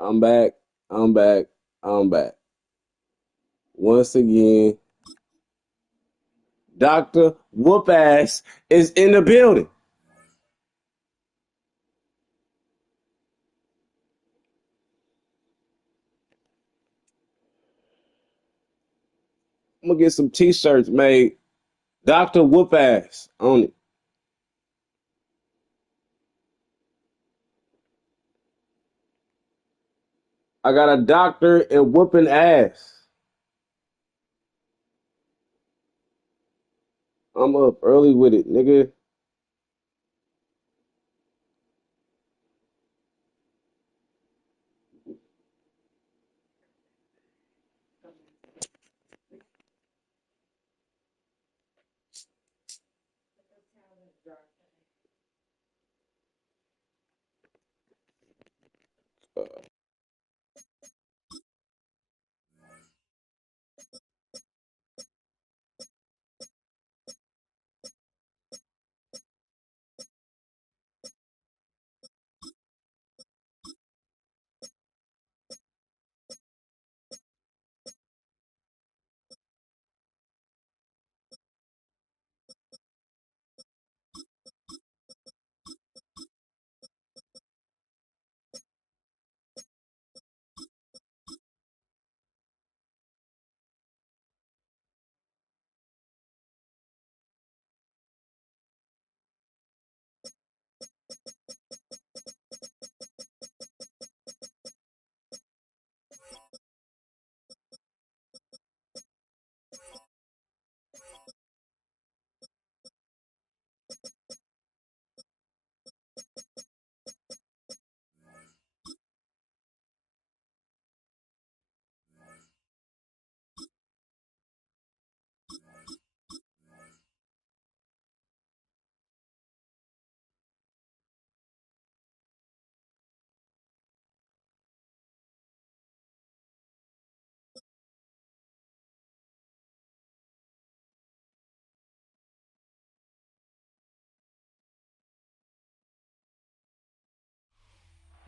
I'm back. I'm back. I'm back. Once again, Dr. Whoop Ass is in the building. I'm gonna get some t-shirts made. Dr. Whoop Ass on it. I got a doctor and whooping ass. I'm up early with it, nigga.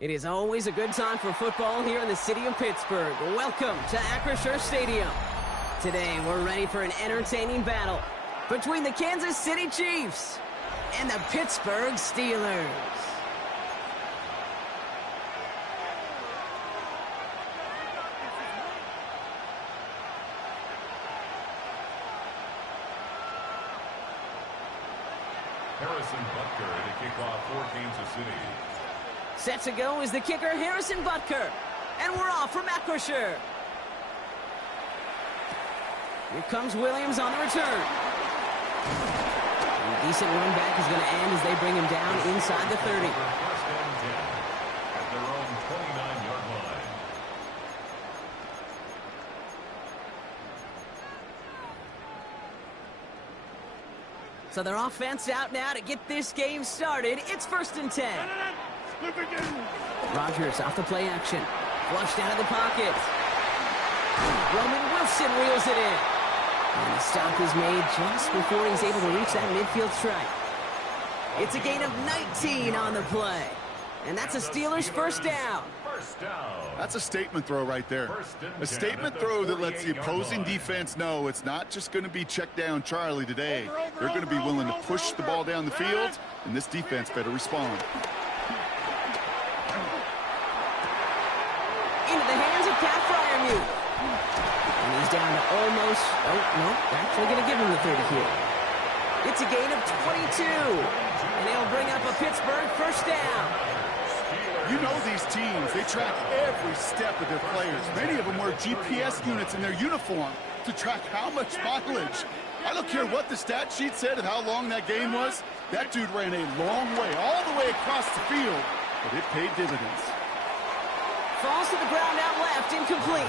It is always a good time for football here in the city of Pittsburgh. Welcome to Acrisure Stadium. Today, we're ready for an entertaining battle between the Kansas City Chiefs and the Pittsburgh Steelers. Harrison Butker to kick off for Kansas City. Set to go is the kicker, Harrison Butker. And we're off from Acrisure. Here comes Williams on the return. A decent run back is going to end as they bring him down inside the 30. First and 10 at their own 29-yard line. So their offense out now to get this game started. It's 1st and 10. Rodgers off the play action. Flushed out of the pocket. Roman Wilson reels it in. And the stop is made just before he's able to reach that midfield strike. It's a gain of 19 on the play. And that's a Steelers first down. First down. That's a statement throw right there. A statement throw that lets the opposing defense know it's not just going to be check down Charlie today. They're going to be willing to push the ball down the field, and this defense better respond. Into the hands of Pat Fryermuth. And he's down to almost, actually going to give him the 30 here. It's a gain of 22. And they'll bring up a Pittsburgh first down. You know these teams, they track every step of their players. Many of them wear GPS units in their uniform to track how much mileage. I don't care what the stat sheet said and how long that game was. That dude ran a long way, all the way across the field, but it paid dividends. Falls to the ground out left, incomplete.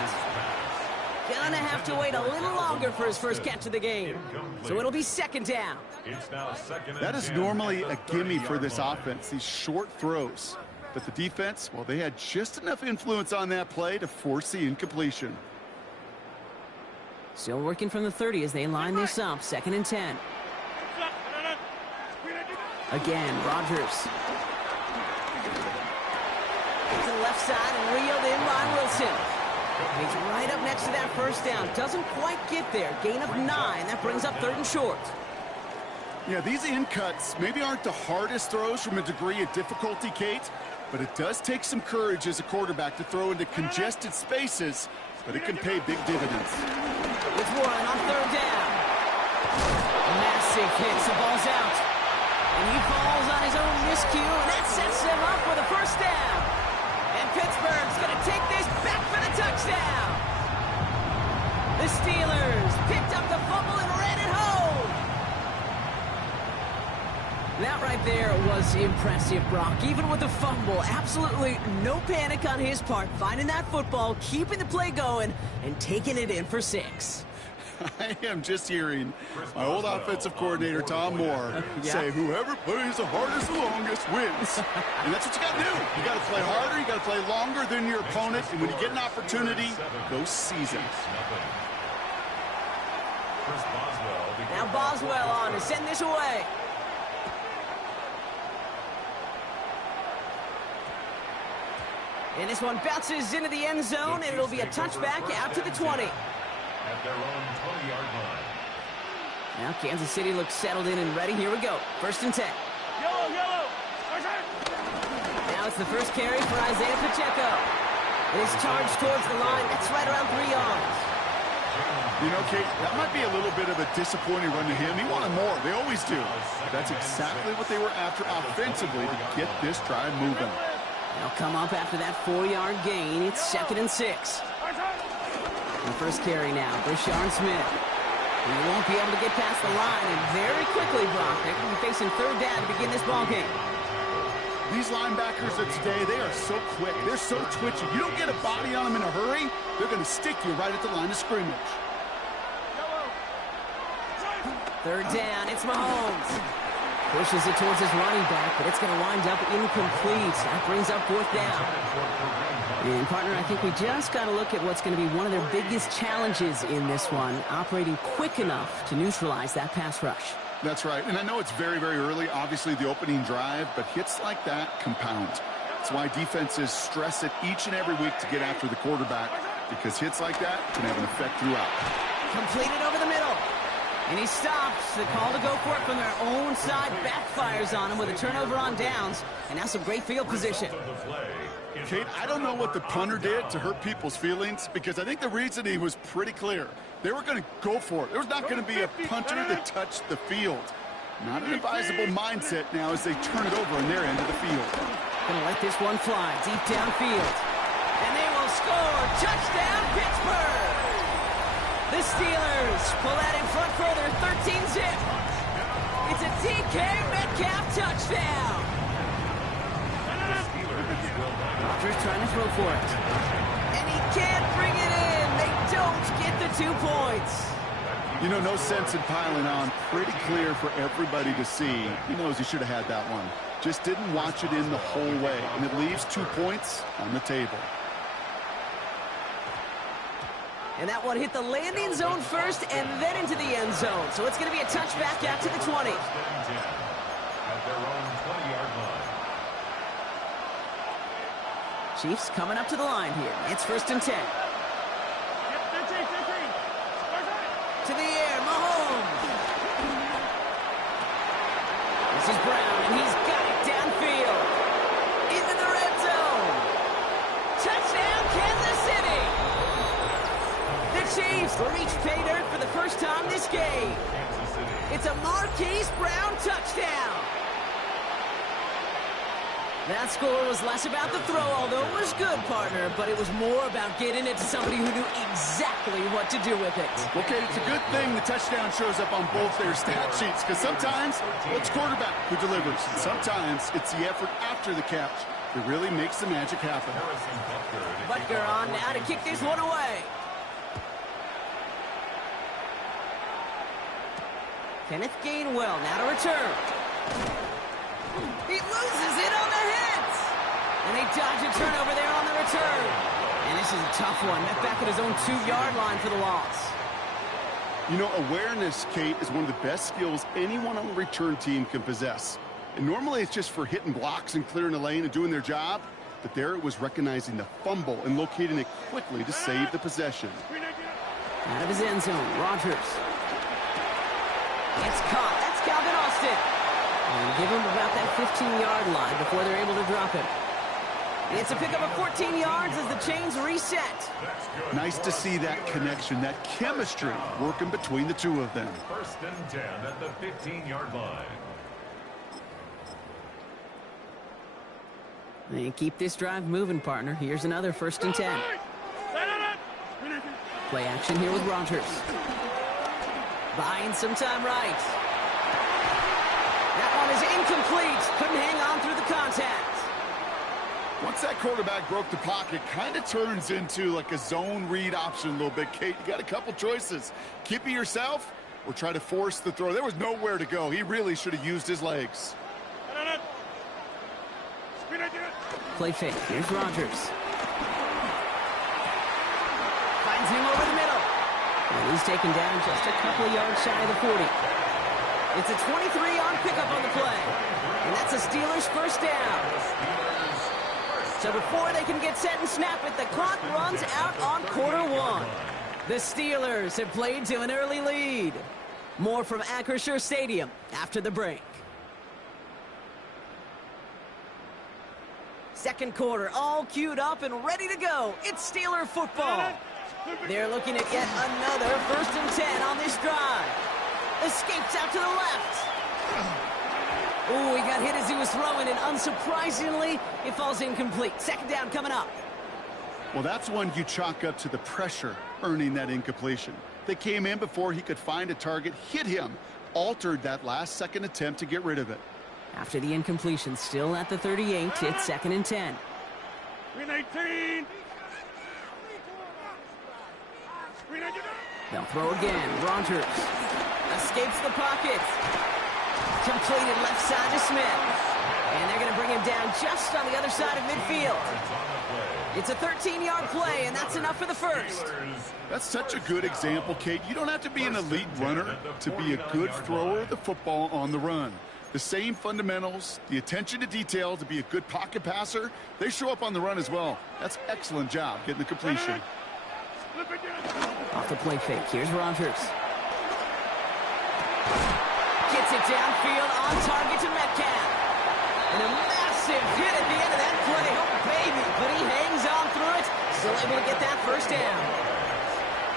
Gonna have to wait a little longer for his first catch of the game. So it'll be 2nd down. It's now 2nd and That is 10 normally at a the gimme for 30-yard this line. offense, these short throws. But the defense, well, they had just enough influence on that play to force the incompletion. Still working from the 30 as they line this up. 2nd and 10. Again, Rodgers. To the left side and reeled in by Wilson. He's right up next to that first down. Doesn't quite get there. Gain of 9. That brings up 3rd and short. Yeah, these in cuts maybe aren't the hardest throws from a degree of difficulty, Kate, but it does take some courage as a quarterback to throw into congested spaces, but it can pay big dividends. With Warren on 3rd down. Massive hit, the ball's out. And he falls on his own miscue, and that sets him up for the first down. And Pittsburgh's going to take this back for the touchdown. The Steelers picked up the fumble and ran it home. That right there was impressive, Brock. Even with the fumble, absolutely no panic on his part. Finding that football, keeping the play going, and taking it in for 6. I am just hearing my old offensive coordinator, Tom Moore, say whoever plays the hardest and longest wins. And that's what you got to do. You got to play harder, you got to play longer than your opponent, and when you get an opportunity, go seize it. Now Boswell on to send this away. And this one bounces into the end zone, and it'll be a touchback out to the 20. At their own 20-yard line. Now Kansas City looks settled in and ready. Here we go. 1st and 10. Yellow. Now it's the first carry for Isaiah Pacheco. It is charged towards the line. That's right around 3 yards. You know, Kate, that might be a little bit of a disappointing run to him. He wanted more. They always do. But that's exactly what they were after offensively to get this drive moving. They'll come up after that 4-yard gain. It's 2nd and 6. The first carry now, Brashard Smith. He won't be able to get past the line, and very quickly, Brock, they're going to be facing 3rd down to begin this ball game. These linebackers of today, they are so quick. They're so twitchy. You don't get a body on them in a hurry, they're going to stick you right at the line of scrimmage. 3rd down, it's Mahomes. Pushes it towards his running back, but it's going to wind up incomplete. That brings up 4th down. And, partner, I think we just got to look at what's going to be one of their biggest challenges in this one, operating quick enough to neutralize that pass rush. That's right. And I know it's very, very early, obviously, the opening drive, but hits like that compound. That's why defenses stress it each and every week to get after the quarterback, because hits like that can have an effect throughout. Completed over the middle. And he stops. The call to go for it from their own side backfires on him with a turnover on downs. And now some great field position. Kate, I don't know what the punter did to hurt people's feelings, because I think the reasoning was pretty clear. They were going to go for it. There was not going to be a punter that touched the field. Not an advisable mindset now as they turn it over on their end of the field. Going to let this one fly deep downfield. And they will score. Touchdown, Pittsburgh! The Steelers pull that in front further, 13-zip. It's a DK Metcalf touchdown. Rodgers trying to throw for it. And he can't bring it in. They don't get the 2 points. You know, no sense in piling on. Pretty clear for everybody to see. He knows he should have had that one. Just didn't watch it in the whole way. And it leaves 2 points on the table. And that one hit the landing zone first and then into the end zone. So it's going to be a touchback out to the 20. At their own 20-yard line. Chiefs coming up to the line here. It's 1st and 10. To the air, Mahomes. This is Brown, and he's got it downfield. Into the red zone. Touchdown, Kansas City. The Chiefs reach pay dirt for the first time this game. It's a Marquise Brown touchdown. That score was less about the throw, although it was good, partner, but it was more about getting it to somebody who knew exactly what to do with it. Okay, it's a good thing the touchdown shows up on both their stat sheets, because sometimes it's quarterback who delivers, and sometimes it's the effort after the catch that really makes the magic happen. Butker on now to kick this one away. Kenneth Gainwell now to return. He loses it on the hit. And they dodge a turnover there on the return. And this is a tough one. Met back at his own 2-yard line for the loss. You know, awareness, Kate, is one of the best skills anyone on the return team can possess. And normally it's just for hitting blocks and clearing the lane and doing their job. but there it was recognizing the fumble and locating it quickly to save the possession. Out of his end zone, Rodgers. It's caught. That's Calvin Austin. And give him about that 15-yard line before they're able to drop him. It's a pickup of 14 yards as the chains reset. Nice to see that connection, that chemistry working between the two of them. First and 10 at the 15-yard line. They keep this drive moving, partner. Here's another 1st and 10. Play action here with Rodgers. Buying some time right. That one is incomplete. Couldn't hang on through the contact. Once that quarterback broke the pocket, kind of turns into like a zone read option a little bit, Kate. You got a couple choices. Keep it yourself or try to force the throw. There was nowhere to go. He really should have used his legs. Play fake. Here's Rodgers. Finds him over the middle. And he's taken down just a couple of yards shy of the 40. It's a 23-yard pickup on the play. And that's a Steelers first down. So before they can get set and snap it, the clock runs out on quarter one. The Steelers have played to an early lead. More from Acrisure Stadium after the break. Second quarter, all queued up and ready to go. It's Steeler football. They're looking at yet another 1st and 10 on this drive. Escapes out to the left. Oh, he got hit as he was throwing, and unsurprisingly, it falls incomplete. Second down coming up. Well, that's one you chalk up to the pressure earning that incompletion. They came in before he could find a target, hit him, altered that last-second attempt to get rid of it. After the incompletion, still at the 38, it's 2nd and 10. They'll throw again. Rodgers escapes the pocket. Completed left side to Smith. And they're going to bring him down just on the other side of midfield. It's a 13-yard play, and that's enough for the first. That's such a good example, Kate. You don't have to be an elite runner to be a good thrower of the football on the run. The same fundamentals, the attention to detail to be a good pocket passer, they show up on the run as well. That's excellent job getting the completion. Off the play fake, here's Rodgers. Gets it downfield on target to Metcalf. And a massive hit at the end of that play. Oh, baby. But he hangs on through it. Still able to get that first down.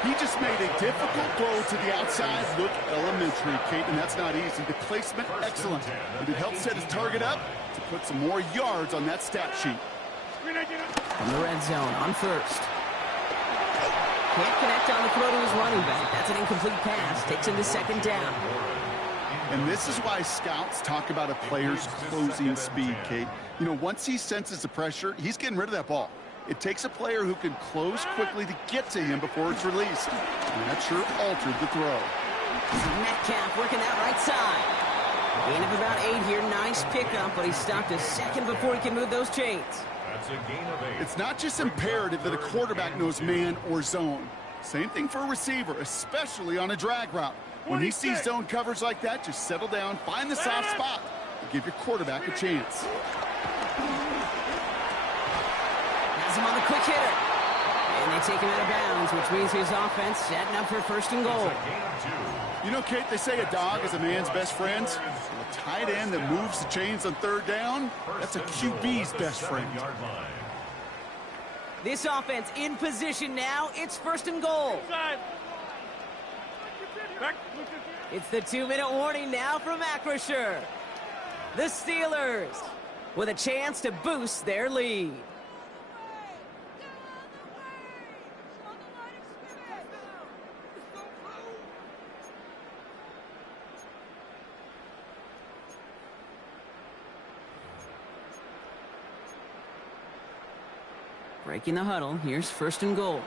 He just made a difficult throw to the outside look elementary, Kate, and that's not easy. The placement, excellent. And it helped set his target up to put some more yards on that stat sheet. From the red zone on 1st. Can't connect on the throw to his running back. That's an incomplete pass. Takes him to 2nd down. And this is why scouts talk about a player's closing speed, Kate. You know, once he senses the pressure, he's getting rid of that ball. It takes a player who can close quickly to get to him before it's released. And that sure altered the throw. Metcalf working that right side. Gain of about 8 here. Nice pickup, but he stopped a second before he can move those chains. That's a gain of 8. It's not just imperative that a quarterback knows man or zone. Same thing for a receiver, especially on a drag route. When he sees zone coverage like that, just settle down, find the soft spot, and give your quarterback a chance. Has him on the quick hitter. And they take him out of bounds, which means his offense setting up for 1st and goal. You know, Kate, they say a dog is a man's best friend. A tight end that moves the chains on 3rd down, that's a QB's best friend. This offense in position now. It's 1st and goal. It's the 2-minute warning now from Acrisure. The Steelers with a chance to boost their lead. Breaking the huddle, here's 1st and goal.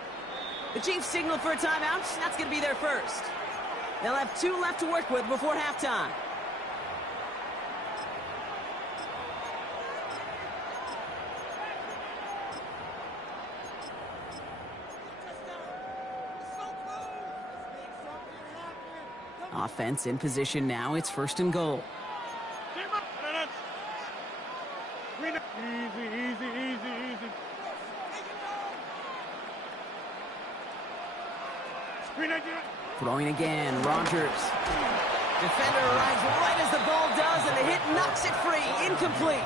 The Chiefs signal for a timeout. That's going to be their first. They'll have 2 left to work with before halftime. Offense in position now. It's 1st and goal. Easy, easy, easy, easy. Throwing again, Rodgers. Defender arrives right as the ball does, and the hit knocks it free. Incomplete.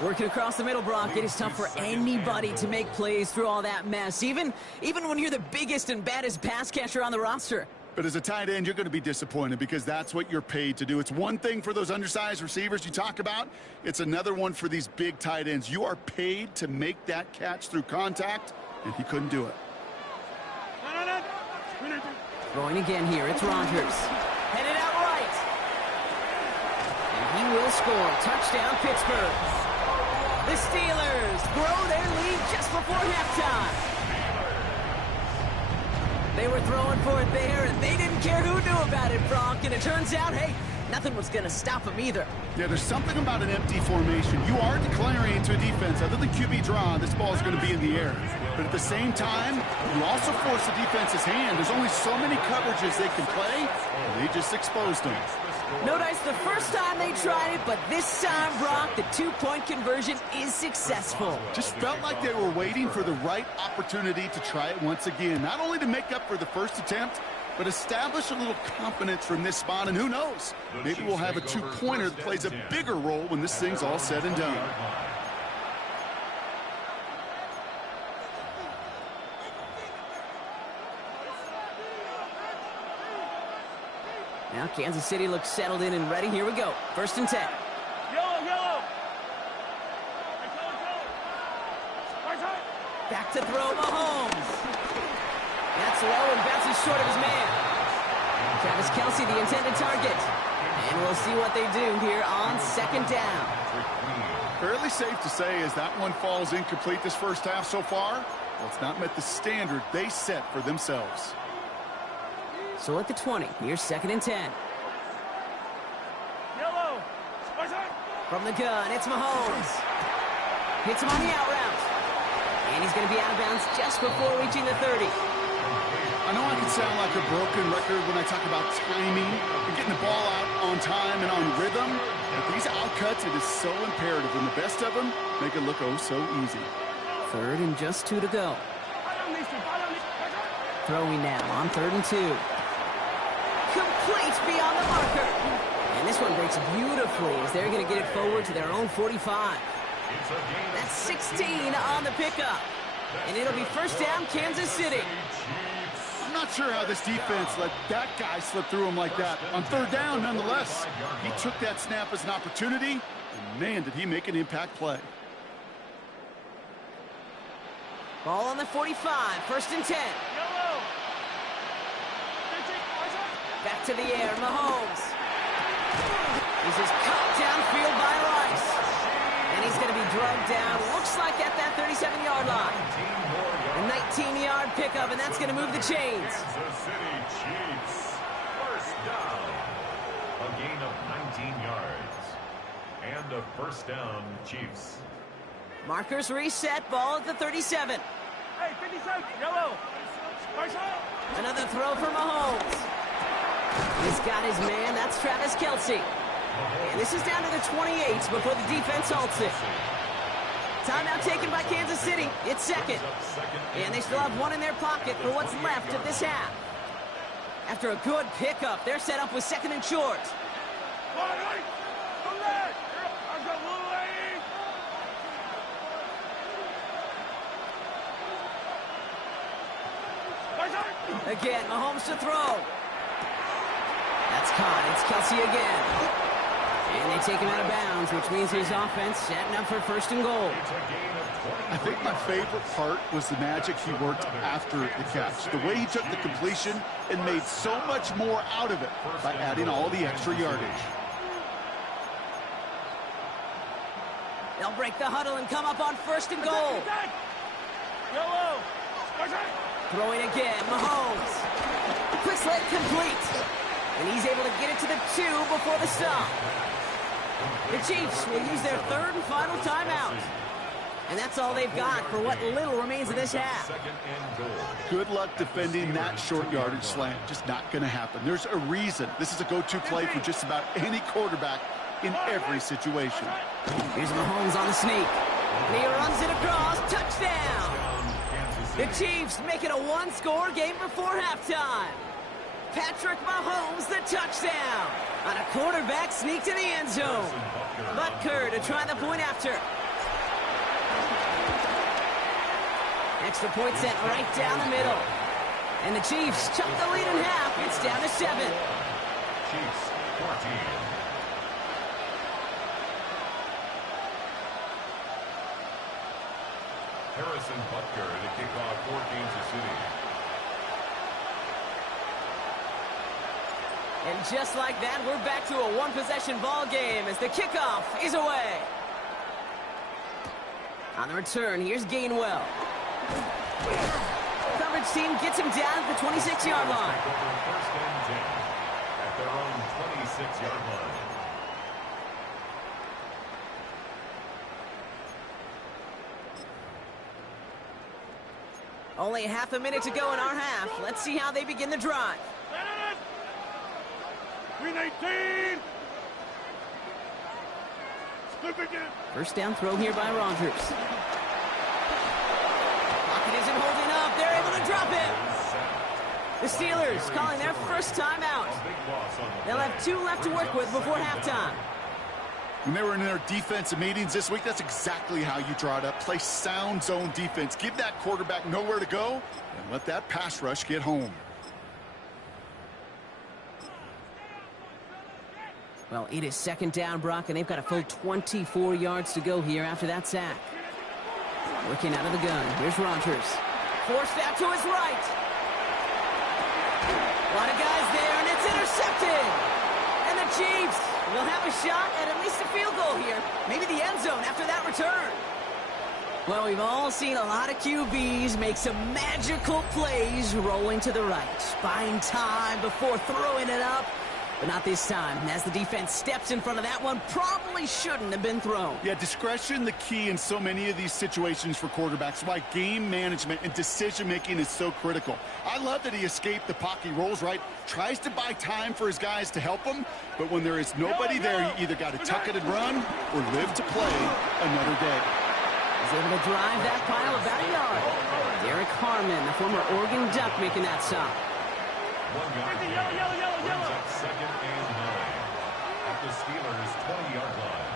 Working across the middle, Brock, it is tough for anybody to make plays through all that mess, even when you're the biggest and baddest pass catcher on the roster. But as a tight end, you're going to be disappointed because that's what you're paid to do. It's one thing for those undersized receivers you talk about. It's another one for these big tight ends. You are paid to make that catch through contact, and he couldn't do it. Throwing again here, it's Rodgers. Headed out right. And he will score. Touchdown, Pittsburgh. The Steelers grow their lead just before halftime. They were throwing for it there, and they didn't care who knew about it, Brock. And it turns out, hey, nothing was going to stop them either. Yeah, there's something about an empty formation. You are declaring to a defense, other than QB draw, this ball is going to be in the air. But at the same time, you also force the defense's hand. There's only so many coverages they can play, and they just exposed them. No dice the first time they tried it, but this time, Brock, the two-point conversion is successful. Just felt like they were waiting for the right opportunity to try it once again. Not only to make up for the first attempt, but establish a little confidence from this spot. And who knows, maybe we'll have a two-pointer that plays a bigger role when this thing's all said and done. Now Kansas City looks settled in and ready. Here we go. 1st and 10. Yellow. Back to throw, Mahomes. That's low and bounces short of his man. Travis Kelce, the intended target. And we'll see what they do here on 2nd down. Fairly safe to say as that one falls incomplete this first half so far, well, it's not met the standard they set for themselves. So at the 20, here's 2nd and 10. Yellow. From the gun, it's Mahomes. Hits him on the out route. And he's going to be out of bounds just before reaching the 30. I know I can sound like a broken record when I talk about timing and getting the ball out on time and on rhythm, but these outcuts, it is so imperative, and the best of them make it look oh so easy. 3rd and just 2 to go. Throwing now on 3rd and 2. Complete beyond the marker. And this one breaks beautifully as they're going to get it forward to their own 45. That's 16 on the pickup. And it'll be 1st down, Kansas City. I'm not sure how this defense let that guy slip through him like that. On 3rd down, nonetheless, he took that snap as an opportunity, and man, did he make an impact play. Ball on the 45, 1st and 10. Back to the air, Mahomes. This is caught downfield by Rice. And he's going to be drugged down, looks like at that 37-yard line. A 19-yard pickup, and that's going to move the chains. Kansas City Chiefs. 1st down. A gain of 19 yards. And a 1st down, Chiefs. Markers reset, ball at the 37. Hey, 57, yellow. Another throw for Mahomes. He's got his man, that's Travis Kelce. And this is down to the 28 before the defense halts it. Timeout taken by Kansas City. It's 2nd. And they still have one in their pocket for what's left of this half. After a good pickup, they're set up with 2nd and short. Again, Mahomes to throw. That's caught. It's Kelce again. And they take him out of bounds, which means his offense setting up for 1st and goal. I think my favorite part was the magic he worked after the catch. The way he took the completion and made so much more out of it by adding all the extra yardage. They'll break the huddle and come up on 1st and goal. Yellow. Throwing again, Mahomes. Quick sled complete. And he's able to get it to the 2 before the stop. The Chiefs will use their 3rd and final timeout. And that's all they've got for what little remains of this half. Good luck defending that short yardage slant. Just not going to happen. There's a reason this is a go-to play for just about any quarterback in every situation. Here's Mahomes on the sneak. And he runs it across. Touchdown. The Chiefs make it a one-score game before halftime. Patrick Mahomes, the touchdown. On a quarterback sneak to the end zone. Butker to try the point after. Extra point sent right down the middle. And the Chiefs chuck the lead in half. It's down to 7. Chiefs 14. Harrison Butker to kick off for Kansas City. And just like that, we're back to a one-possession ball game as the kickoff is away. On the return, here's Gainwell. Coverage team gets him down at the 26-yard line. First and 10 at their own 26-yard line. Only half a minute to go in our half. Let's see how they begin the drive. 319. First down throw here by Rodgers. Pocket isn't holding up. They're able to drop it. The Steelers calling their first time out. They'll have 2 left to work with before halftime. When they were in their defensive meetings this week, that's exactly how you draw it up. Play sound zone defense. Give that quarterback nowhere to go and let that pass rush get home. Well, it is second down, Brock, and they've got a full 24 yards to go here after that sack. Looking out of the gun. Here's Rodgers. Forced out to his right. A lot of guys there, and it's intercepted. And the Chiefs will have a shot at least a field goal here. Maybe the end zone after that return. Well, we've all seen a lot of QBs make some magical plays rolling to the right. Buying time before throwing it up. But not this time, as the defense steps in front of that one, probably shouldn't have been thrown. Yeah, discretion the key in so many of these situations for quarterbacks. Why game management and decision-making is so critical. I love that he escaped the pocket. He rolls right, tries to buy time for his guys to help him, but when there is nobody there, you either got to tuck it and run or live to play another day. He's able to drive that pile about a yard. Derek Harmon, the former Oregon Duck, making that stop. 1 yard gain brings up second and 9 at the Steelers' 20-yard line.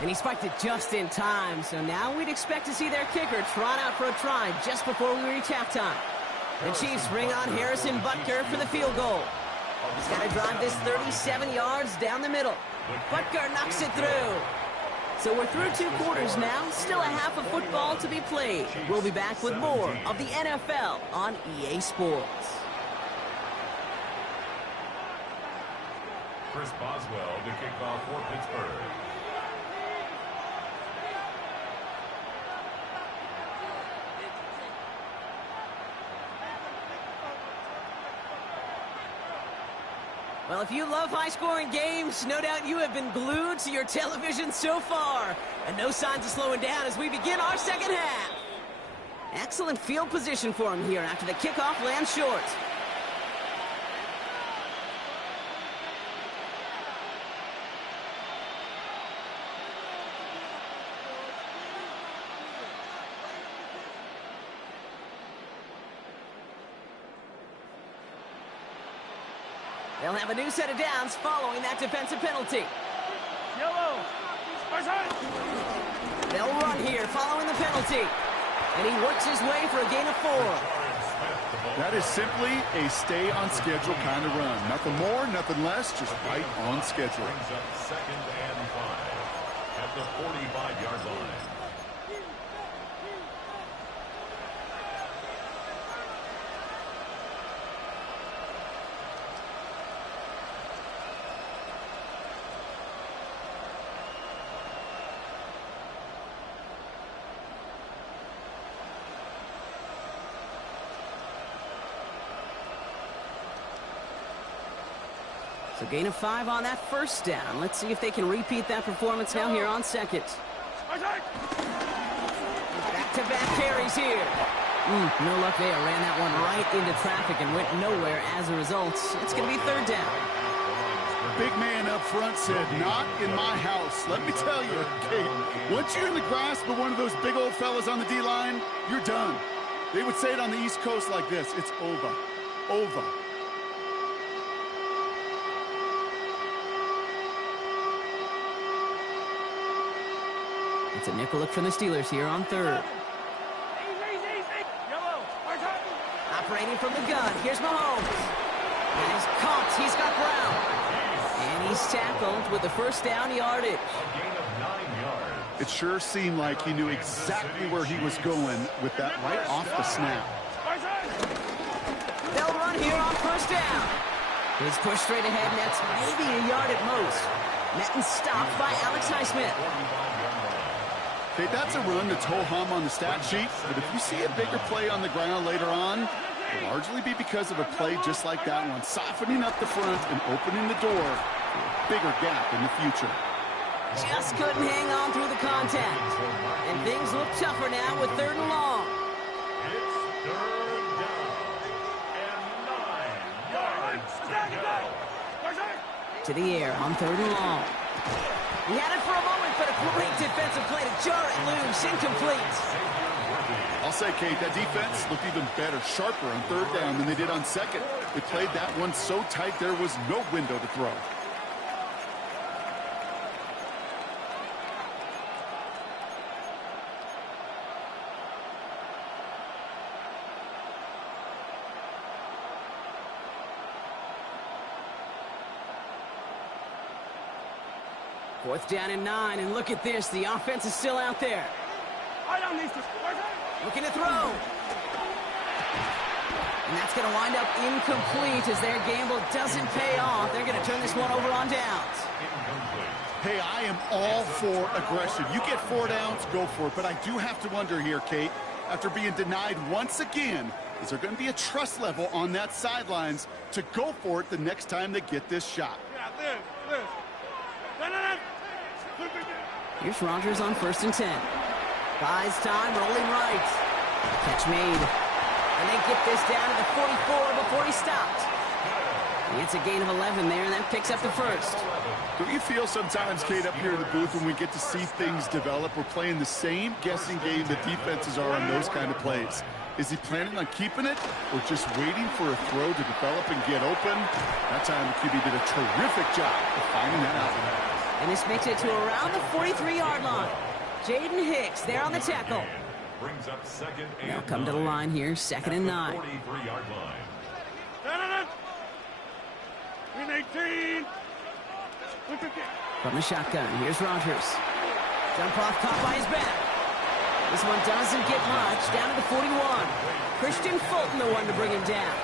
And he spiked it just in time, so now we'd expect to see their kicker trot out for a try just before we reach halftime. The Chiefs bring on Harrison Butker for the field goal. He's got to drive this 37 yards down the middle. Butker knocks it through. So we're through 2 quarters now, still a half of football to be played. We'll be back with more of the NFL on EA Sports. Chris Boswell to kick off for Pittsburgh. Well, if you love high-scoring games, no doubt you have been glued to your television so far. And no signs of slowing down as we begin our second half. Excellent field position for him here after the kickoff lands short. They'll have a new set of downs following that defensive penalty. Yellow. They'll run here following the penalty. And he works his way for a gain of 4. That is simply a stay on schedule kind of run. Nothing more, nothing less, just right on schedule. Brings up second and 5 at the 45-yard line. So gain of 5 on that first down. Let's see if they can repeat that performance now here on second. Back-to-back carries here. No luck there. Ran that one right into traffic and went nowhere as a result. It's going to be third down. big man up front said, "Not in my house." Let me tell you, Kate, once you're in the grasp of one of those big old fellas on the D-line, you're done. They would say it on the East Coast like this: it's over. Over. It's a nickel look from the Steelers here on third. Operating from the gun, here's Mahomes. And he's caught, he's got Brown. And he's tackled with the first down yardage. A gain of 9 yards. It sure seemed like he knew exactly where he was going with that right off the snap. They'll run here on first down. He's pushed straight ahead, and that's maybe a yard at most. Met and stopped by Alex Highsmith. Okay, that's a run that's ho-hum on the stat sheet, but if you see a bigger play on the ground later on, it'll largely be because of a play just like that one, softening up the front and opening the door for a bigger gap in the future. Just couldn't hang on through the contact. And things look tougher now with third and long. It's third down and 9 yards to go. To the air on third and long. He had it for a moment, but a great defensive play to jar it loose, incomplete. I'll say, Kate, that defense looked even better, sharper on third down than they did on second. They played that one so tight there was no window to throw. Fourth down and 9, and look at this. The offense is still out there. Looking to throw. And that's going to wind up incomplete as their gamble doesn't pay off. They're going to turn this one over on downs. Hey, I am all for aggression. You get 4 downs, go for it. But I do have to wonder here, Kate, after being denied once again, is there going to be a trust level on that sidelines to go for it the next time they get this shot? Here's Rodgers on first and 10. Buys time, rolling right. Catch made. And they get this down to the 44 before he stopped. It's a gain of 11 there, and that picks up the first. Don't you feel sometimes, Kate, up here in the booth when we get to see things develop, we're playing the same guessing game that defenses are on those kind of plays? Is he planning on keeping it or just waiting for a throw to develop and get open? That time the QB did a terrific job of finding that out. And this makes it to around the 43-yard line. Jaden Hicks there on the tackle. Brings up second and They'll come to the line here, second and 9. 43-yard line. 18. From the shotgun, here's Rodgers. Jump off, caught by his back. This one doesn't get much, down to the 41. Christian Fulton, the one to bring him down.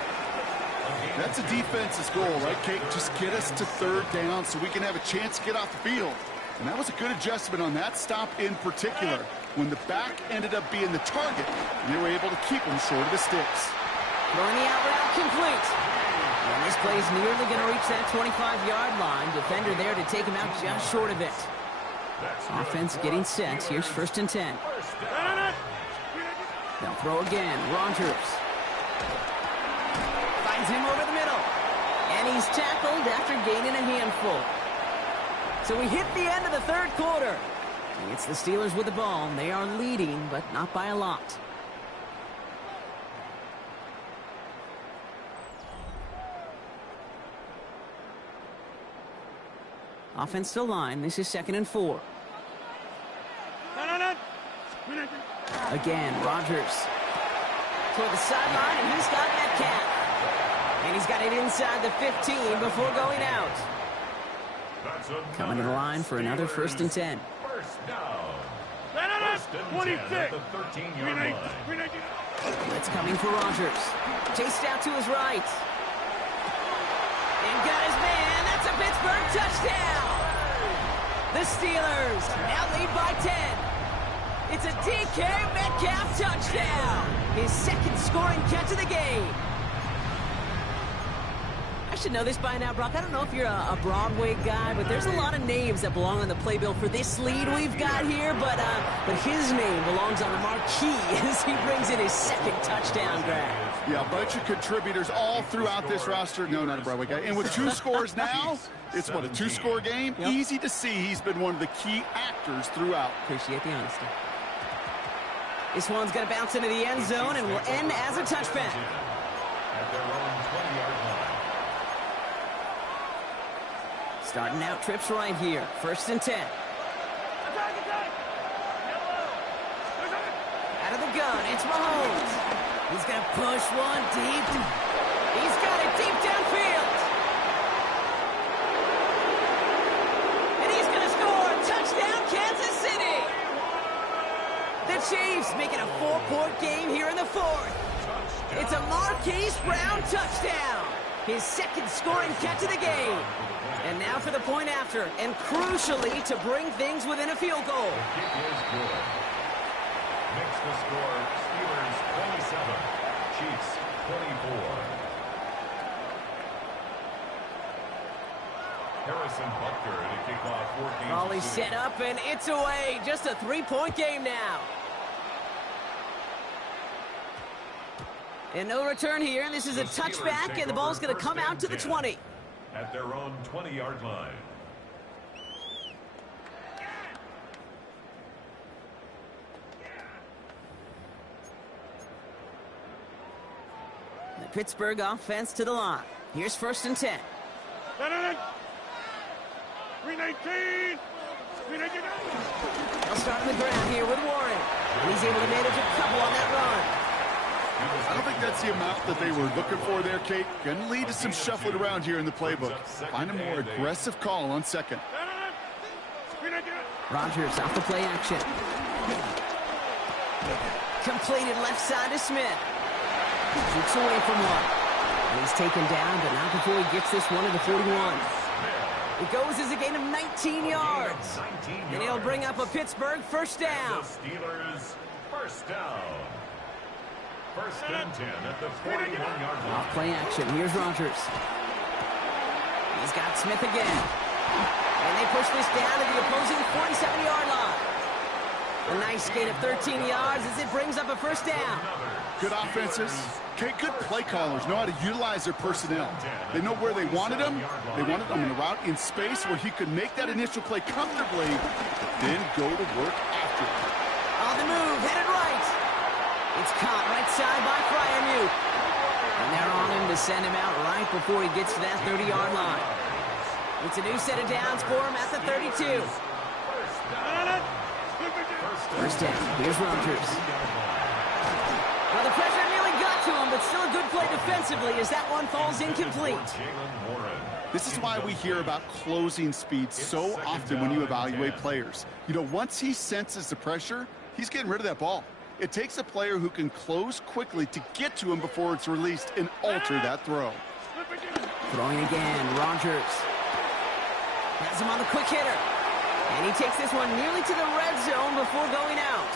That's a defense's goal, right, Kate? Just get us to third down so we can have a chance to get off the field. And that was a good adjustment on that stop in particular, when the back ended up being the target, and they were able to keep him short of the sticks. Throwing the out route complete. And this play's nearly going to reach that 25-yard line. Defender there to take him out just short of it. Offense getting set. Here's first and 10. They'll throw again. Rodgers finds him over the middle. And he's tackled after gaining a handful. So we hit the end of the third quarter. It's the Steelers with the ball. They are leading, but not by a lot. Offense to line. This is second and 4. Again, Rodgers toward the sideline, and he's got Metcalf. And he's got it inside the 15 before going out. Coming to the line for another first and 10. First down. 26. The 13-yard line. Blitz coming for Rodgers. Chased out to his right. And got his man. That's a Pittsburgh touchdown. The Steelers now lead by 10. It's a DK Metcalf touchdown. His second scoring catch of the game. I should know this by now, Brock. I don't know if you're a Broadway guy, but there's a lot of names that belong on the playbill for this lead we've got here. But his name belongs on the marquee as he brings in his second touchdown grab. Yeah, a bunch of contributors all throughout this roster. No, not a Broadway guy. And with 2 scores now, it's what, a 2-score game? Yep. Easy to see he's been one of the key actors throughout. Appreciate the honesty. This one's going to bounce into the end zone and will end as a touchback. At their own 20-yard line. Starting out trips right here. 1st and 10. Out of the gun, it's Mahomes. He's going to push one deep. He's got it deep downfield. And he's going to score. Touchdown, Kansas City. The Chiefs making a 4-point game here in the 4th. It's a Marquise Brown touchdown. His 2nd scoring catch of the game. And now for the point after, and crucially to bring things within a field goal. The kick is good. Makes the score Steelers 27, Chiefs 24. Harrison Butker to kick off for Kansas Raleigh City. set up, and it's away. Just a 3-point game now. And no return here, and this is a The Steelers touchback, take and the ball's over going to come 1st out and to the 10 20. At their own 20-yard line. The Pittsburgh offense to the line. Here's 1st and 10. 319. They'll start on the ground here with Warren. And he's able to manage a couple on that run. I don't think that's the amount that they were looking for there, Kate. Going to lead to some shuffling around here in the playbook. Find a more aggressive call on 2nd. Rodgers off the play action. Completed left side to Smith. Shoots away from one. And he's taken down, but not before he gets this one to the 41. It goes as a gain of 19 yards. And he'll bring up a Pittsburgh 1st down. The Steelers 1st down. 1st and 10 at the 41-yard line. Off play action. Here's Rodgers. He's got Smith again. And they push this down to the opposing 47-yard line. A nice gain of 13 yards as it brings up a 1st down. Good offenses. Okay, good play callers know how to utilize their personnel. They know where they wanted him. They wanted him in a route in space where he could make that initial play comfortably, then go to work after it. On the move, headed right. It's caught right side by Fryermuth. And they're on him to send him out right before he gets to that 30-yard line. It's a new set of downs for him at the 32. 1st down. Here's Rodgers. Well, the pressure nearly got to him, but still a good play defensively as that one falls incomplete. This is why we hear about closing speed so often when you evaluate players. You know, once he senses the pressure, he's getting rid of that ball. It takes a player who can close quickly to get to him before it's released and alter that throw. Throwing again, Rodgers. Has him on the quick hitter. And he takes this one nearly to the red zone before going out.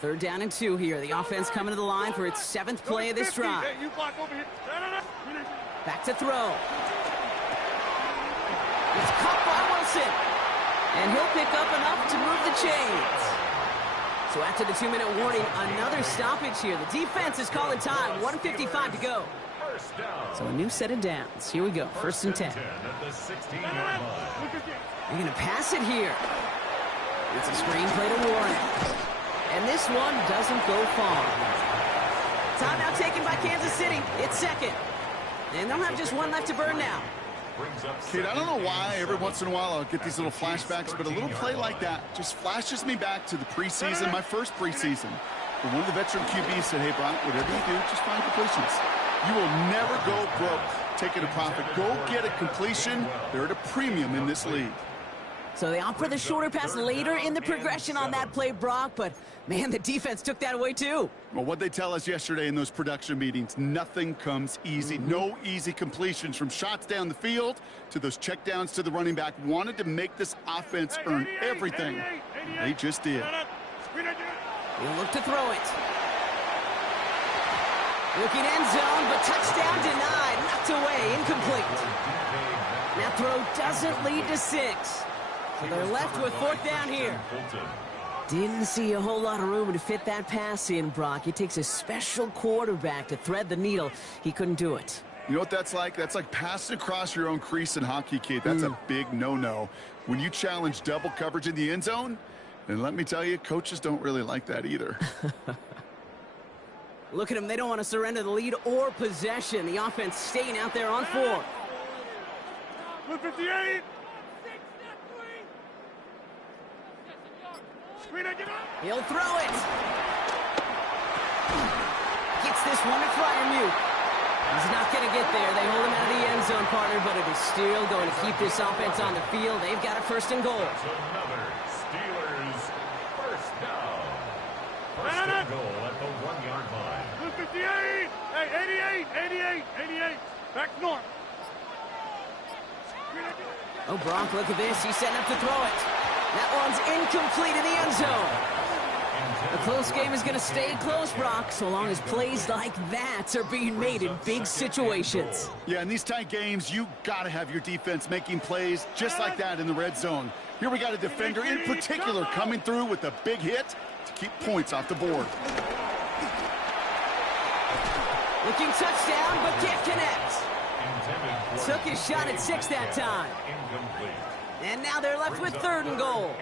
Third down and 2 here. The offense coming to the line for its 7th play of this drive. Back to throw. It's caught by Wilson. And he'll pick up enough to move the chains. So after the 2-minute warning, another stoppage here. The defense is calling time. 1:55 to go. So a new set of downs. Here we go. 1st and 10. They're going to pass it here. It's a screenplay to Warren. And this one doesn't go far. Timeout taken by Kansas City. It's 2nd. And they'll have just one left to burn now. Kate, I don't know why every once in a while I'll get these little flashbacks, but a little play like that just flashes me back to the preseason, my first preseason. When one of the veteran QBs said, hey, Brock, whatever you do, just find completions. You will never go broke taking a profit. Go get a completion. They're at a premium in this league. So they opt for the shorter pass later in the progression on that play, Brock, but man, the defense took that away too. Well, what they tell us yesterday in those production meetings, nothing comes easy. No easy completions from shots down the field to those checkdowns to the running back. Wanted to make this offense earn everything. They just did. He'll look to throw it. Looking end zone, but touchdown denied. Knocked knocked away, incomplete. That throw doesn't lead to 6. So they're left with 4th down here. Didn't see a whole lot of room to fit that pass in, Brock. It takes a special quarterback to thread the needle. He couldn't do it. You know what that's like? That's like passing across your own crease in hockey, Kate. That's a big no-no. When you challenge double coverage in the end zone, and let me tell you, coaches don't really like that either. Look at them. They don't want to surrender the lead or possession. The offense staying out there on 4. 58. He'll throw it. Gets this one to Fryermuth. He's not going to get there. They hold him out of the end zone, partner, but it is still going to keep this offense on the field. They've got a 1st and goal. Another Steelers first down. First and goal at the 1-yard line. 58. Hey, 88. 88. Back north. Oh, Brock, look at this. He's setting up to throw it. That one's incomplete in the end zone. A close game is going to stay close, Brock, so long as plays like that are being made in big situations. Yeah, in these tight games, you got to have your defense making plays just like that in the red zone. Here we got a defender in particular coming through with a big hit to keep points off the board. Looking touchdown, but can't connect. Took his shot at 6 that time. And now they're left with 3rd and goal.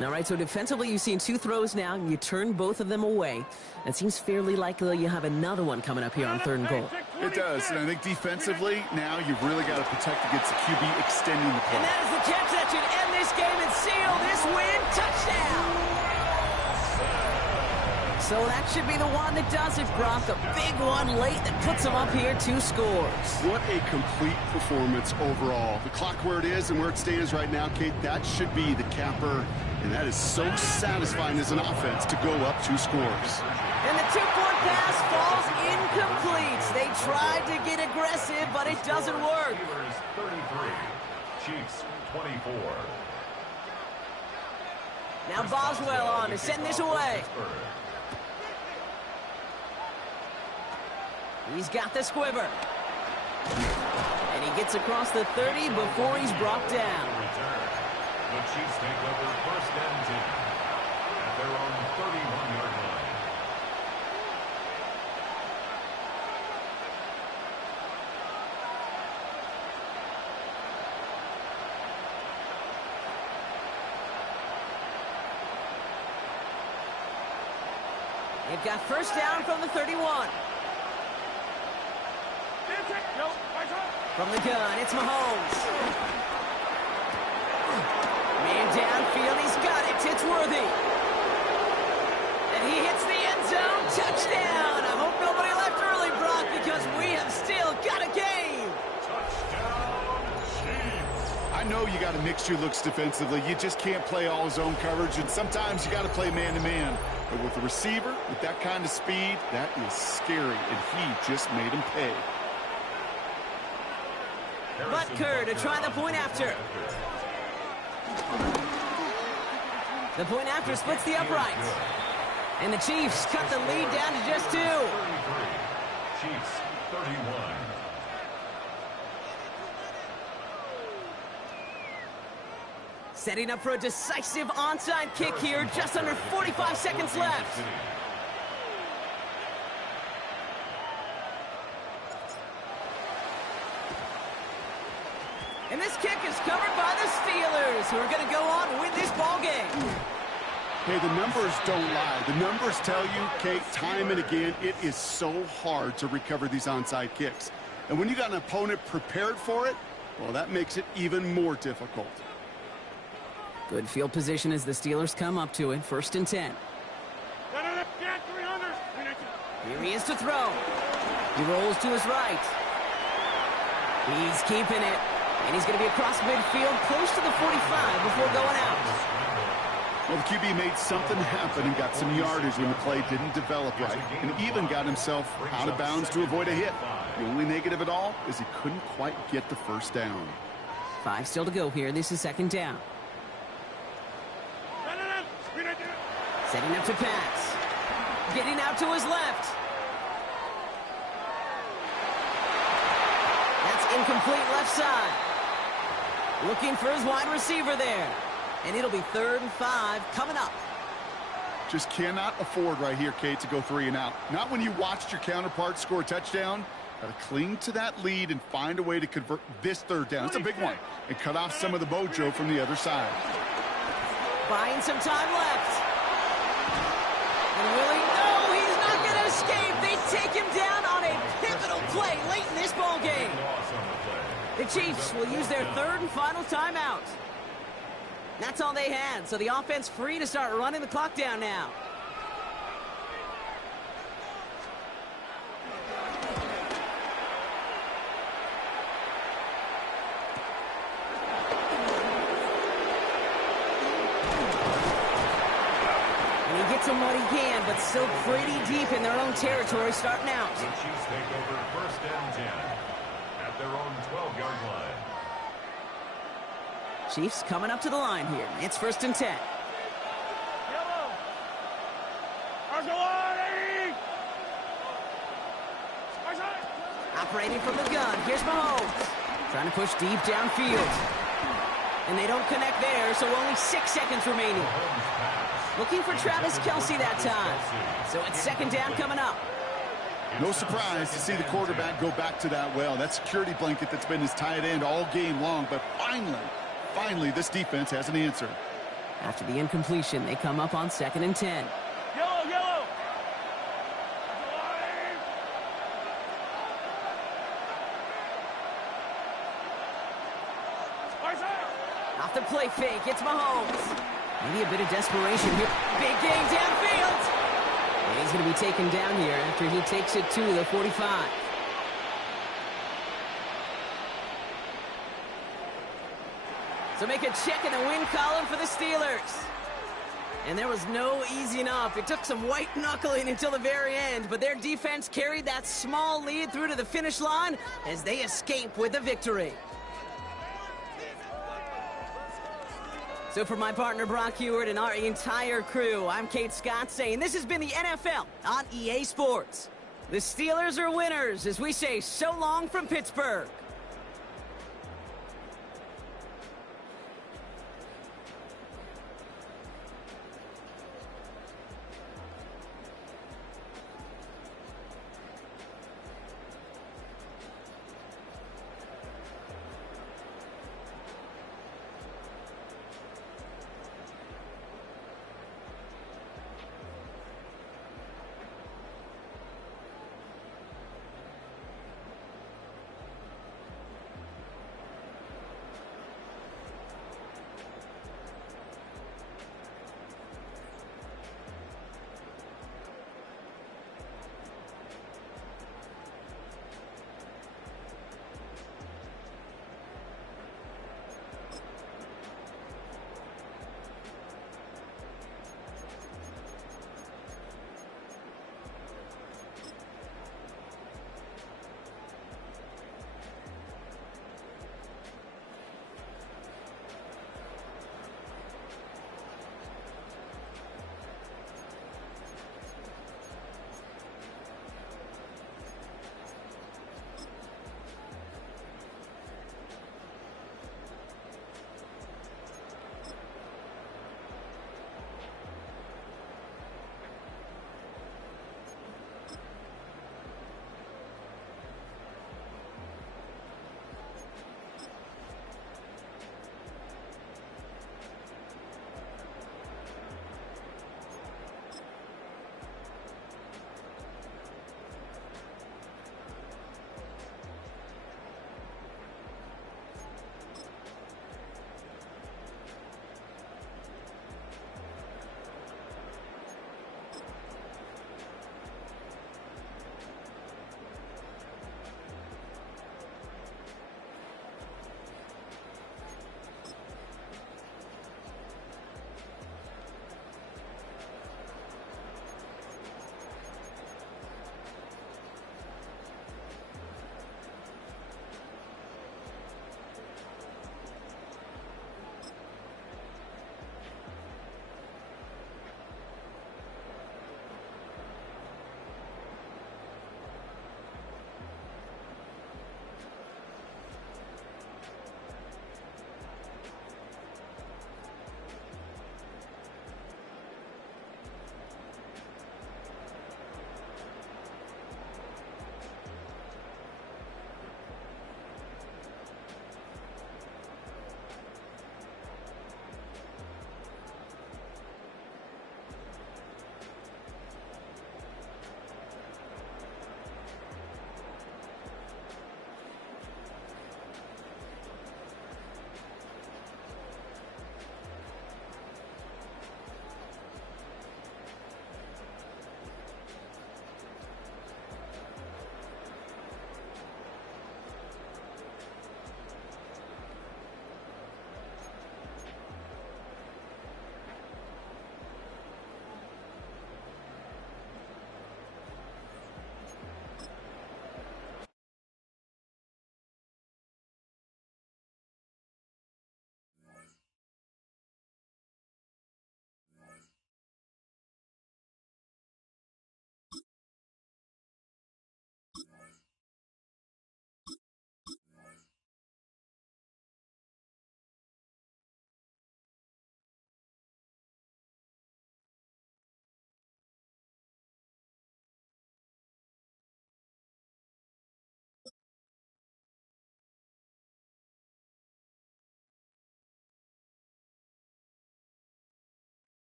All right, so defensively you've seen 2 throws now, and you turn both of them away. It seems fairly likely you have another one coming up here on 3rd and goal. It does, and I think defensively, now you've really got to protect against the QB extending the play. And that is the catch that should end this game and seal this win. Touchdown! So that should be the one that does it, Brock. A big one late that puts them up here 2 scores. What a complete performance overall. The clock where it is and where it stands right now, Kate, that should be the capper. And that is so satisfying as an offense to go up 2 scores. And the 2-point pass falls incomplete. They tried to get aggressive, but it doesn't work. 33, Chiefs 24. Now Boswell on to send this away. He's got the squiver. And he gets across the 30 before he's brought down. The Chiefs take over 1st and 10 at their own 31-yard line. They've got 1st down from the 31. From the gun, it's Mahomes. Man downfield, he's got it. It's Worthy. And he hits the end zone. Touchdown. I hope nobody left early, Brock, because we have still got a game. Touchdown, Chiefs. I know you got to mix your looks defensively. You just can't play all zone coverage, and sometimes you got to play man-to-man. But with the receiver, with that kind of speed, that is scary, and he just made him pay. Butker to try the point after. The point after splits the uprights. And the Chiefs cut the lead down to just 2. 33, Chiefs 31. Setting up for a decisive onside kick here. Just under 45 seconds left. And this kick is covered by the Steelers, who are going to go on and win this ball game. Hey, the numbers don't lie. The numbers tell you, Kate, time and again, it is so hard to recover these onside kicks. And when you got an opponent prepared for it, well, that makes it even more difficult. Good field position as the Steelers come up to it. 1st and 10. Here he is to throw. He rolls to his right. He's keeping it. And he's going to be across midfield, close to the 45 before going out. Well, the QB made something happen and got some yardage when the play didn't develop right, and even got himself out of bounds to avoid a hit. The only negative at all is he couldn't quite get the 1st down. 5 still to go here. This is 2nd down. Setting up to pass. Getting out to his left. Incomplete left side. Looking for his wide receiver there. And it'll be 3rd and 5 coming up. Just cannot afford right here, Kate, to go 3 and out. Not when you watched your counterpart score a touchdown. Got to cling to that lead and find a way to convert this 3rd down. It's a big one. And cut off some of the mojo from the other side. Buying some time left. And Willie, no, he's not going to escape. They take him down on a pivotal play late in this ball game. The Chiefs will use their 3rd and final timeout. That's all they had, so the offense free to start running the clock down now. And he gets them what he can, but still pretty deep in their own territory starting out. The Chiefs take over 1st and 10 at their own 12-yard line. Chiefs coming up to the line here. It's 1st and 10. Yellow. Arsolani. Operating from the gun. Here's Mahomes. Trying to push deep downfield. And they don't connect there, so only 6 seconds remaining. Looking for Travis Kelce that time. So it's 2nd down coming up. No surprise to see the quarterback go back to that well. That security blanket that's been his tight end all game long, but finally, this defense has an answer. After the incompletion, they come up on 2nd and 10. Yellow, yellow. Off the play fake, it's Mahomes. Maybe a bit of desperation here. Big game downfield. And he's going to be taken down here after he takes it to the 45. So make a check in the win column for the Steelers. And there was no easing up. It took some white knuckling until the very end, but their defense carried that small lead through to the finish line as they escape with the victory. So for my partner Brock Heward and our entire crew, I'm Kate Scott saying this has been the NFL on EA Sports. The Steelers are winners as we say so long from Pittsburgh.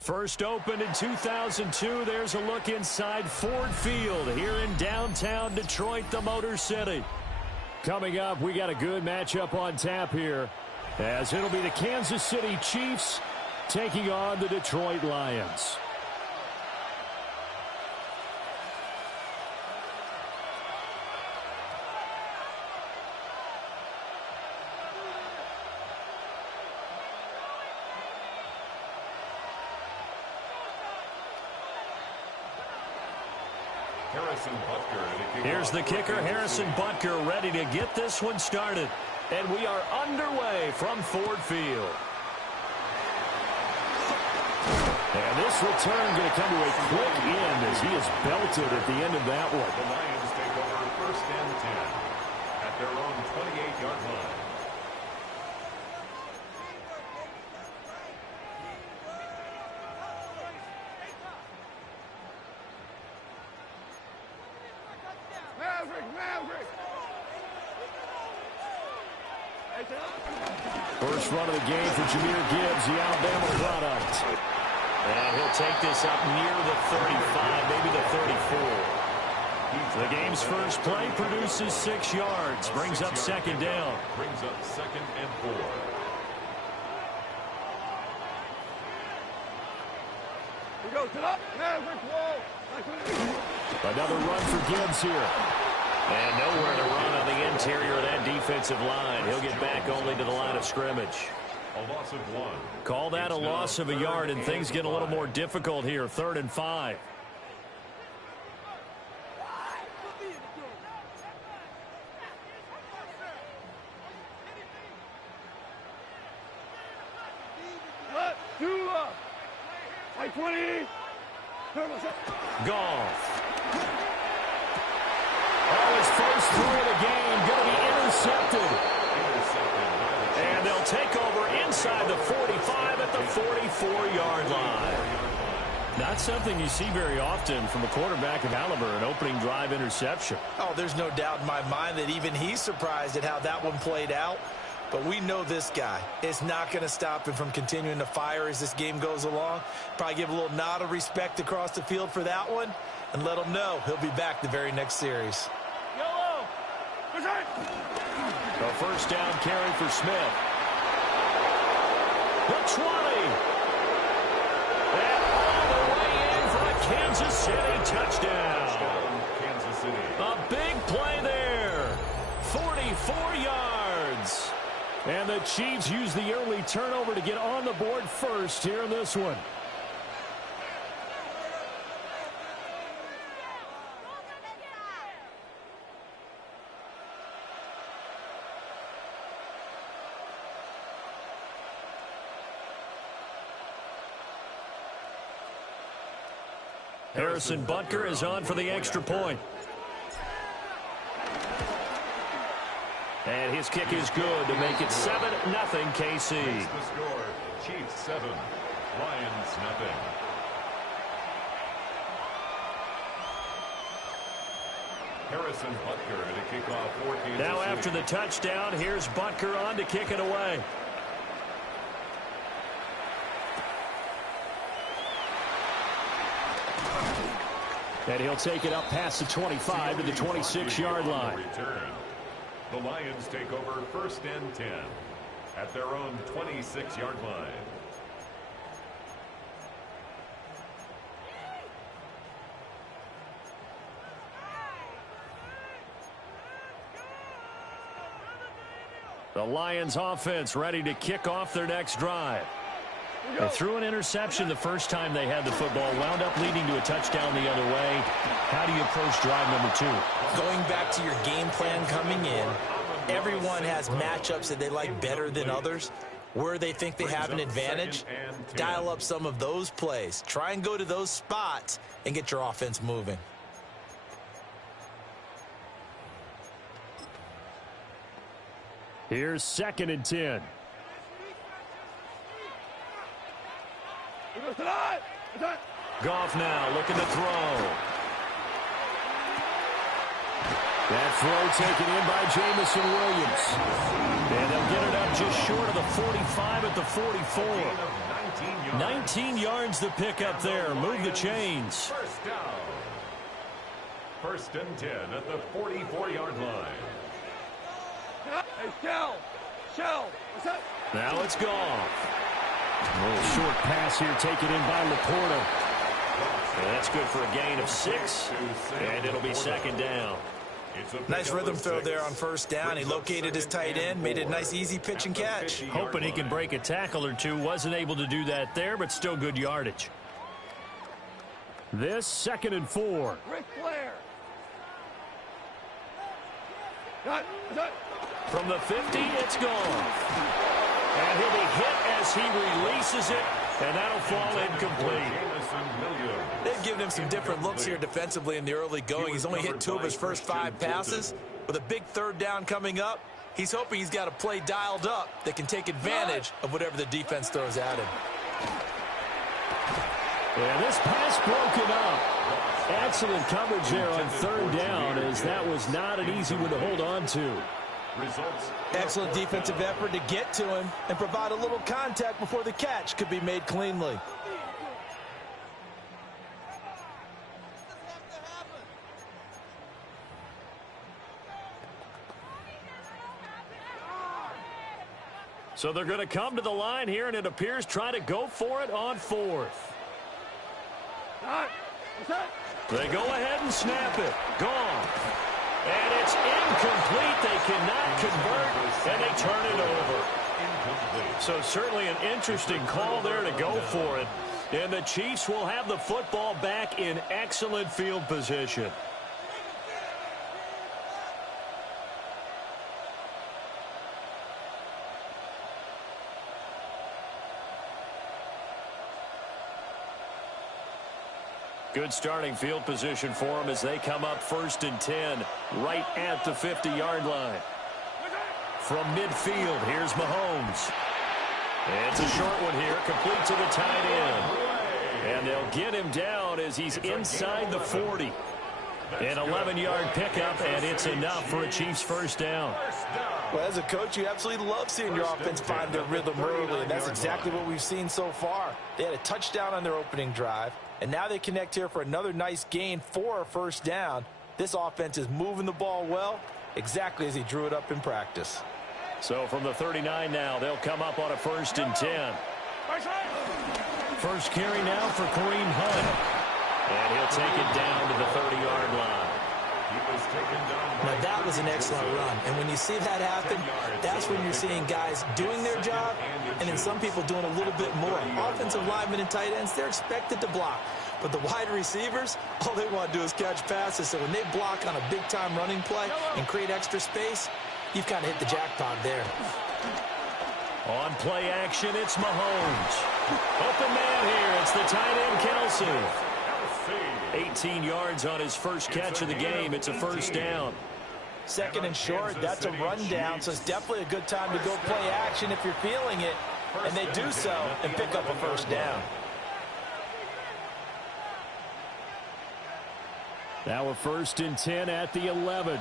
First opened in 2002, there's a look inside Ford Field here in downtown Detroit, the Motor City. Coming up, we got a good matchup on tap here, as it'll be the Kansas City Chiefs taking on the Detroit Lions. Here's the kicker, Harrison Butker, ready to get this one started. And we are underway from Ford Field. And this return going to come to a quick end as he is belted at the end of that one. The Lions take over first and 10 at their own 28-yard line. First run of the game for Jahmyr Gibbs, the Alabama product. And he'll take this up near the 35, maybe the 34. The game's first play produces 6 yards, brings up second down. Brings up second and 4. Another run for Gibbs here. And nowhere to run on the interior of that defensive line. He'll get back only to the line of scrimmage. A loss of 1. Call that a loss of a yard, and things get a little more difficult here. 3rd and 5. Goff. His first throw of the game going to be intercepted. And they'll take over inside the 45 at the 44-yard line. Not something you see very often from a quarterback of caliber, an opening drive interception. Oh, there's no doubt in my mind that even he's surprised at how that one played out. But we know this guy is not going to stop him from continuing to fire as this game goes along. Probably give a little nod of respect across the field for that one and let him know he'll be back the very next series. A first down carry for Smith. The 20. And all the way in for a Kansas City touchdown. Kansas City. A big play there. 44 yards. And the Chiefs use the early turnover to get on the board first here in this one. Harrison Butker is on for the extra point. And his kick is good to make it 7-0 KC. The score, Chiefs 7, Lions nothing. Harrison Butker to kick off for Kansas City. Now after the touchdown, here's Butker on to kick it away. And he'll take it up past the 25 to the 26-yard line. Return. The Lions take over first and 10 at their own 26-yard line. The Lions offense ready to kick off their next drive. They threw an interception the first time they had the football, wound up leading to a touchdown the other way. How do you approach drive number 2? Going back to your game plan coming in, everyone has matchups that they like better than others. Where they think they have an advantage, dial up some of those plays. Try and go to those spots and get your offense moving. Here's 2nd and 10. Goff now looking to throw. That throw taken in by Jamison Williams. And they'll get it up just short of the 45 at the 44. 19 yards the pick up there. Move the chains. First down. First and 10 at the 44-yard line. Hey, Shell, what's up? Now it's gone. A little short pass here taken in by Laporta. And that's good for a gain of 6. And it'll be second down. Nice rhythm throw there on first down. He located his tight end, made it a nice easy pitch and catch. Hoping he can break a tackle or two. Wasn't able to do that there, but still good yardage. This second and 4. Ric Flair. From the 50, it's gone. And he'll be hit as he releases it, and that'll fall incomplete. They've given him some different looks here defensively in the early going. He's only hit 2 of his first 5 passes. With a big third down coming up, he's hoping he's got a play dialed up that can take advantage of whatever the defense throws at him. And this pass broken up. Excellent coverage there on third down, as that was not an easy one to hold on to. Excellent defensive effort to get to him and provide a little contact before the catch could be made cleanly. So they're going to come to the line here, and it appears try to go for it on 4th. They go ahead and snap it. Gone. And it's incomplete. They cannot convert, and they turn it over. So certainly an interesting call there to go for it. And the Chiefs will have the football back in excellent field position. Good starting field position for them as they come up first and 10 right at the 50-yard line. From midfield, here's Mahomes. It's a short one here, complete to the tight end. And they'll get him down as he's inside the 40. An 11-yard pickup, and it's enough for a Chiefs first down. Well, as a coach, you absolutely love seeing your offense find their rhythm early, and that's exactly what we've seen so far. They had a touchdown on their opening drive, and now they connect here for another nice gain for a first down. This offense is moving the ball well, exactly as he drew it up in practice. So from the 39 now, they'll come up on a first and 10. First carry now for Kareem Hunt. And he'll take it down to the 30-yard line. Now, that was an excellent run. And when you see that happen, that's when you're seeing guys doing their job and then some people doing a little bit more. Offensive linemen and tight ends, they're expected to block. But the wide receivers, all they want to do is catch passes. So when they block on a big-time running play and create extra space, you've kind of hit the jackpot there. On play action, it's Mahomes. Open man here. It's the tight end, Kelsey. 18 yards on his first catch of the game. It's a first down. Second and short, that's a rundown, so it's definitely a good time to go play action if you're feeling it. And they do so and pick up a first down. Now a first and 10 at the 11.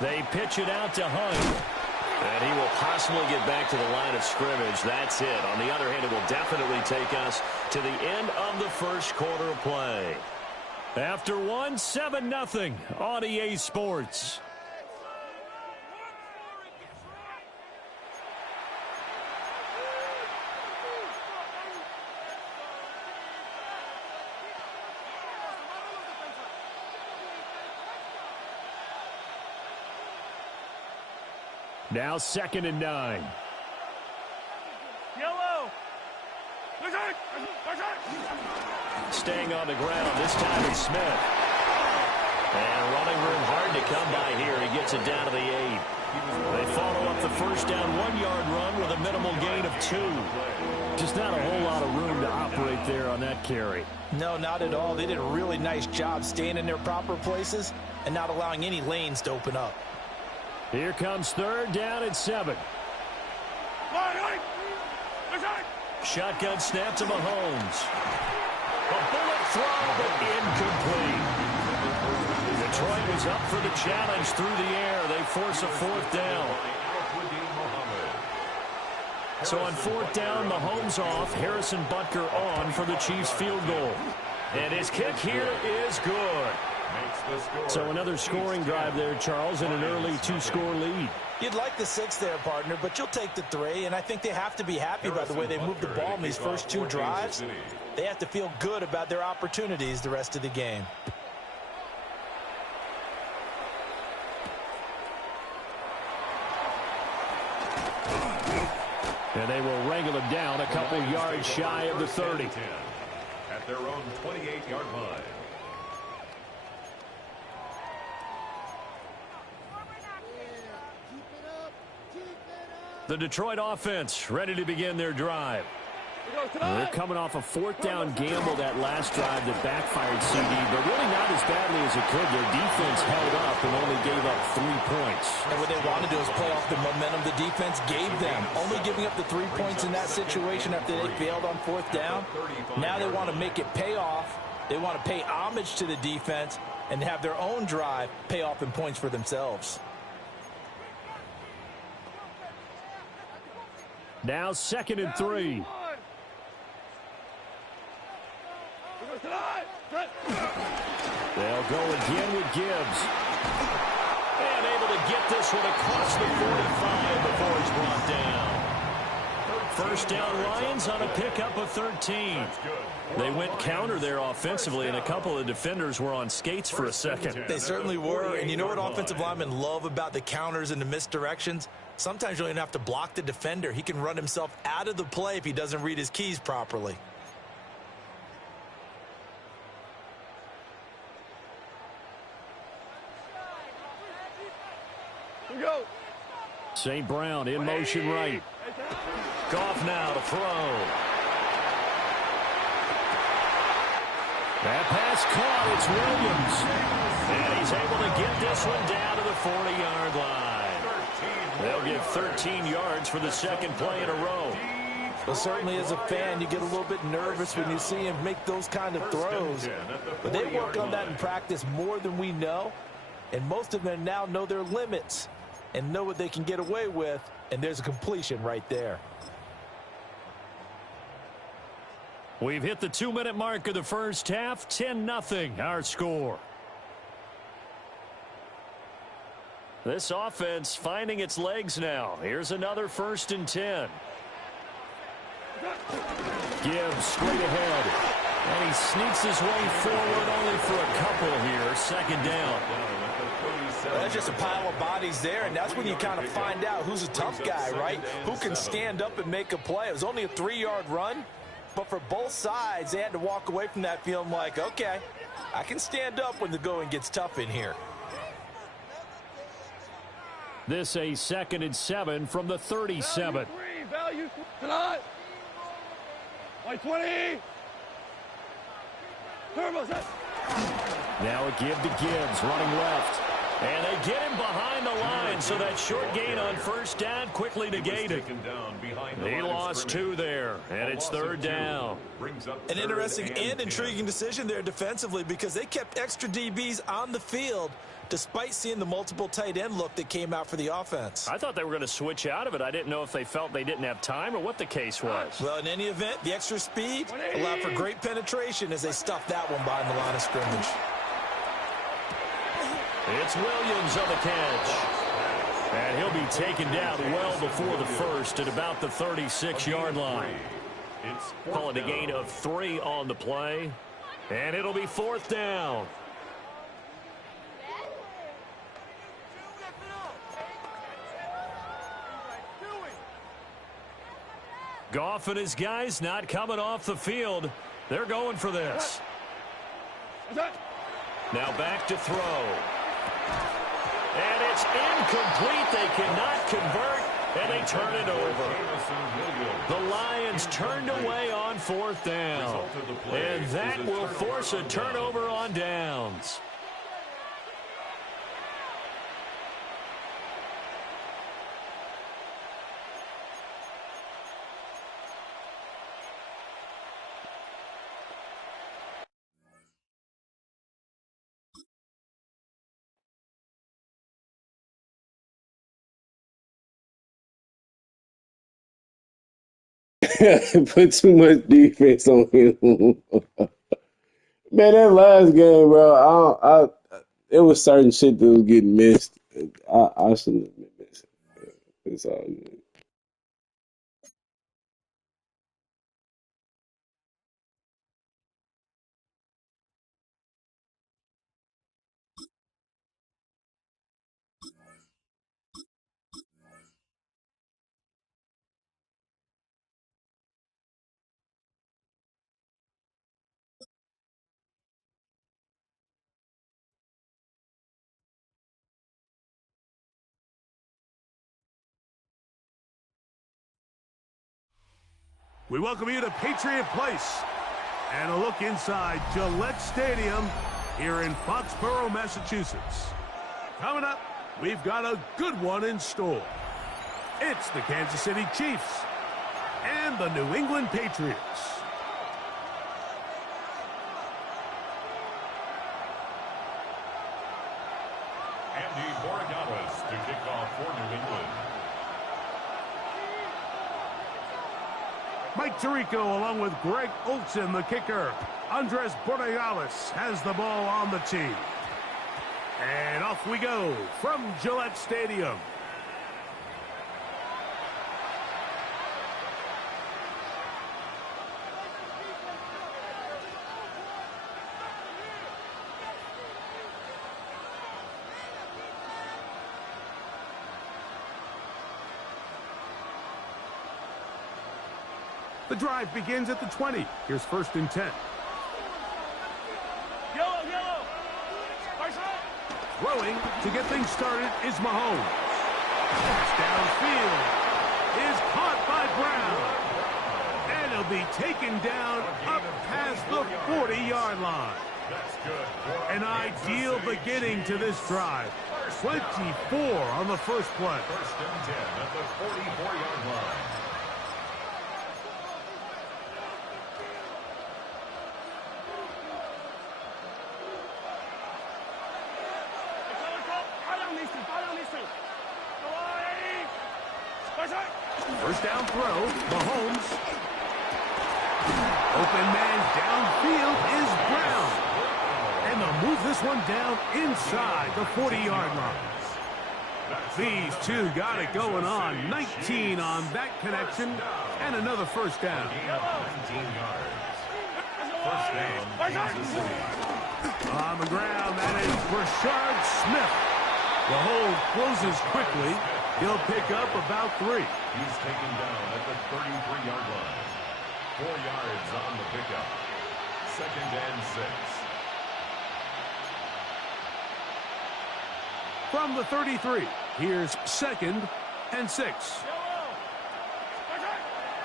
They pitch it out to Hunt. And he will possibly get back to the line of scrimmage. That's it. On the other hand, it will definitely take us to the end of the first quarter of play. After 7-0 on EA Sports. Now 2nd and 9. Yellow. Staying on the ground. This time it's Smith. And running room hard to come by here. He gets it down to the 8. They follow up the first down 1-yard run with a minimal gain of 2. Just not a whole lot of room to operate there on that carry. No, not at all. They did a really nice job staying in their proper places and not allowing any lanes to open up. Here comes 3rd down at 7. Shotgun snap to Mahomes. A bullet throw, but incomplete. Detroit was up for the challenge through the air. They force a fourth down. So on fourth down, Mahomes off, Harrison Butker on for the Chiefs field goal. And his kick here is good. So another scoring drive there, Charles, and an early two-score lead. You'd like the 6 there, partner, but you'll take the 3, and I think they have to be happy by the way they moved the ball in these first 2 drives. They have to feel good about their opportunities the rest of the game. And they will wrangle him down a couple yards shy of the 30. At their own 28-yard line. The Detroit offense ready to begin their drive. They're coming off a fourth down gamble that last drive that backfired CD, but really not as badly as it could. Their defense held up and only gave up 3 points. And what they want to do is play off the momentum the defense gave them. Only giving up the 3 points in that situation after they failed on fourth down. Now they want to make it pay off. They want to pay homage to the defense and have their own drive pay off in points for themselves. Now 2nd and 3. They'll go again with Gibbs. And able to get this one across the 45 before he's brought down. First down Lions on a pickup of 13. They went counter there offensively, and a couple of defenders were on skates for a second. They certainly were, and you know what offensive linemen love about the counters and the misdirections? Sometimes you don't even have to block the defender. He can run himself out of the play if he doesn't read his keys properly. St. Brown in motion right. Goff now to throw. That pass caught. It's Williams. And he's able to get this one down to the 40-yard line. They'll get 13 yards for the second play in a row. Well, certainly as a fan, you get a little bit nervous when you see him make those kind of throws. But they work on that in practice more than we know. And most of them now know their limits and know what they can get away with. And there's a completion right there. We've hit the 2-minute mark of the first half. 10-0 our score. This offense finding its legs now. Here's another 1st and 10. Gibbs straight ahead. And he sneaks his way forward only for a couple here. 2nd down. That's just a pile of bodies there, and that's when you kind of find out who's a tough guy, right? Who can stand up and make a play. It was only a 3-yard run, but for both sides, they had to walk away from that feeling like, okay, I can stand up when the going gets tough in here. This a 2nd and 7 from the 37. Value tonight. 20. Now a give to Gibbs, running left. And they get him behind the line, so that short gain on 1st down quickly negated. He lost 2 there, and it's 3rd down. An interesting and intriguing decision there defensively because they kept extra DBs on the field despite seeing the multiple tight end look that came out for the offense. I thought they were going to switch out of it. I didn't know if they felt they didn't have time or what the case was. Well, in any event, the extra speed allowed for great penetration as they stuffed that one behind the line of scrimmage. It's Williams on the catch. And he'll be taken down well before the first at about the 36-yard line. Call it a gain of 3 on the play. And it'll be 4th down. Goff and his guys not coming off the field. They're going for this. Now back to throw. And it's incomplete. They cannot convert, and they turn it over. The Lions turned away on 4th down. And that will force a turnover on downs. Put too much defense on him. Man, that last game, bro, it was certain shit that was getting missed. I shouldn't have been missing. It's all good. We welcome you to Patriot Place and a look inside Gillette Stadium here in Foxborough, Massachusetts. Coming up, we've got a good one in store. It's the Kansas City Chiefs and the New England Patriots. Andy Borregales to kick off for New England. Mike Tirico along with Greg Olsen, the kicker. Andres Borregales has the ball on the tee. And off we go from Gillette Stadium. The drive begins at the 20. Here's 1st and 10. Yellow. Throwing to get things started is Mahomes. Pass downfield is caught by Brown. And he'll be taken down up past the 40-yard line. An ideal beginning to this drive. 24 on the first play. 1st and 10 at the 44-yard line. First down throw, Mahomes. Open man downfield is Brown. And they'll move this one down inside the 40-yard line. These two got it going on. 19 on that connection and another first down. 19 yards. First down, Kansas City. On the ground, that is Rashard Smith. The hold closes quickly. He'll pick up about 3. He's taken down at the 33-yard line. 4 yards on the pickup. 2nd and 6. From the 33, here's 2nd and 6.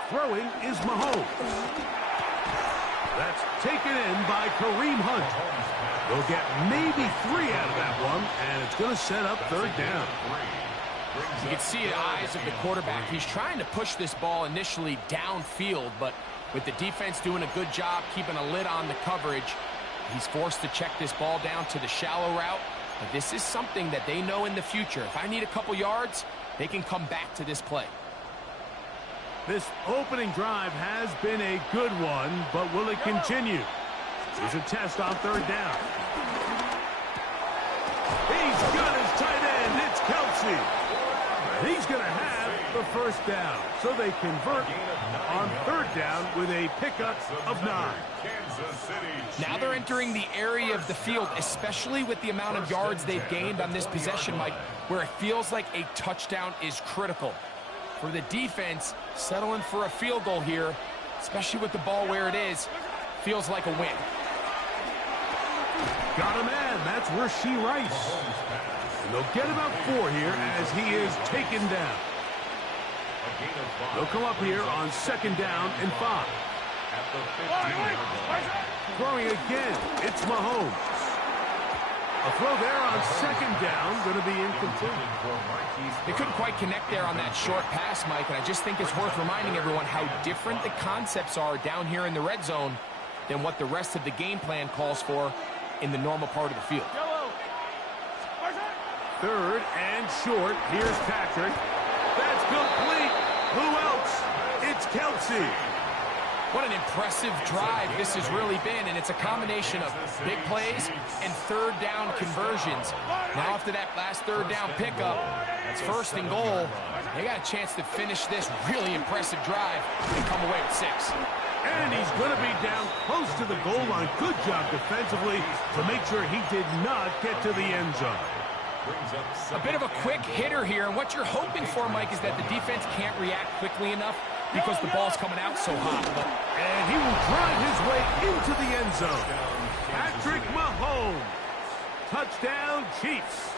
Throwing is Mahomes. That's taken in by Kareem Hunt. They'll get maybe 3 out of that one, and it's going to set up 3rd down. You can see the eyes of the quarterback. He's trying to push this ball initially downfield, but with the defense doing a good job keeping a lid on the coverage, he's forced to check this ball down to the shallow route. But this is something that they know in the future. If I need a couple yards, they can come back to this play. This opening drive has been a good one, but will it continue? Here's a test on 3rd down. He's got his tight end. It's Kelsey. He's going to have the first down. So they convert on 3rd down with a pickup of 9. Now they're entering the area of the field, especially with the amount of yards they've gained on this possession, Mike, where it feels like a touchdown is critical. For the defense, settling for a field goal here, especially with the ball where it is, feels like a win. Got a man. That's Rashee Rice. And they'll get about 4 here as he is taken down. They'll come up here on 2nd down and 5. Throwing again, it's Mahomes. A throw there on 2nd down, going to be incomplete. They couldn't quite connect there on that short pass, Mike, and I just think it's worth reminding everyone how different the concepts are down here in the red zone than what the rest of the game plan calls for in the normal part of the field. 3rd and short. Here's Patrick. That's complete. Who else? It's Kelsey. What an impressive drive this has really been, and it's a combination of big plays and third down conversions. Now after that last third down pickup, it's 1st and goal. They got a chance to finish this really impressive drive and come away with 6. And he's going to be down close to the goal line. Good job defensively to make sure he did not get to the end zone. A bit of a quick hitter here, and what you're hoping for, Mike, is that the defense can't react quickly enough because the ball's coming out so hot. And he will drive his way into the end zone. Patrick Mahomes. Touchdown, Chiefs.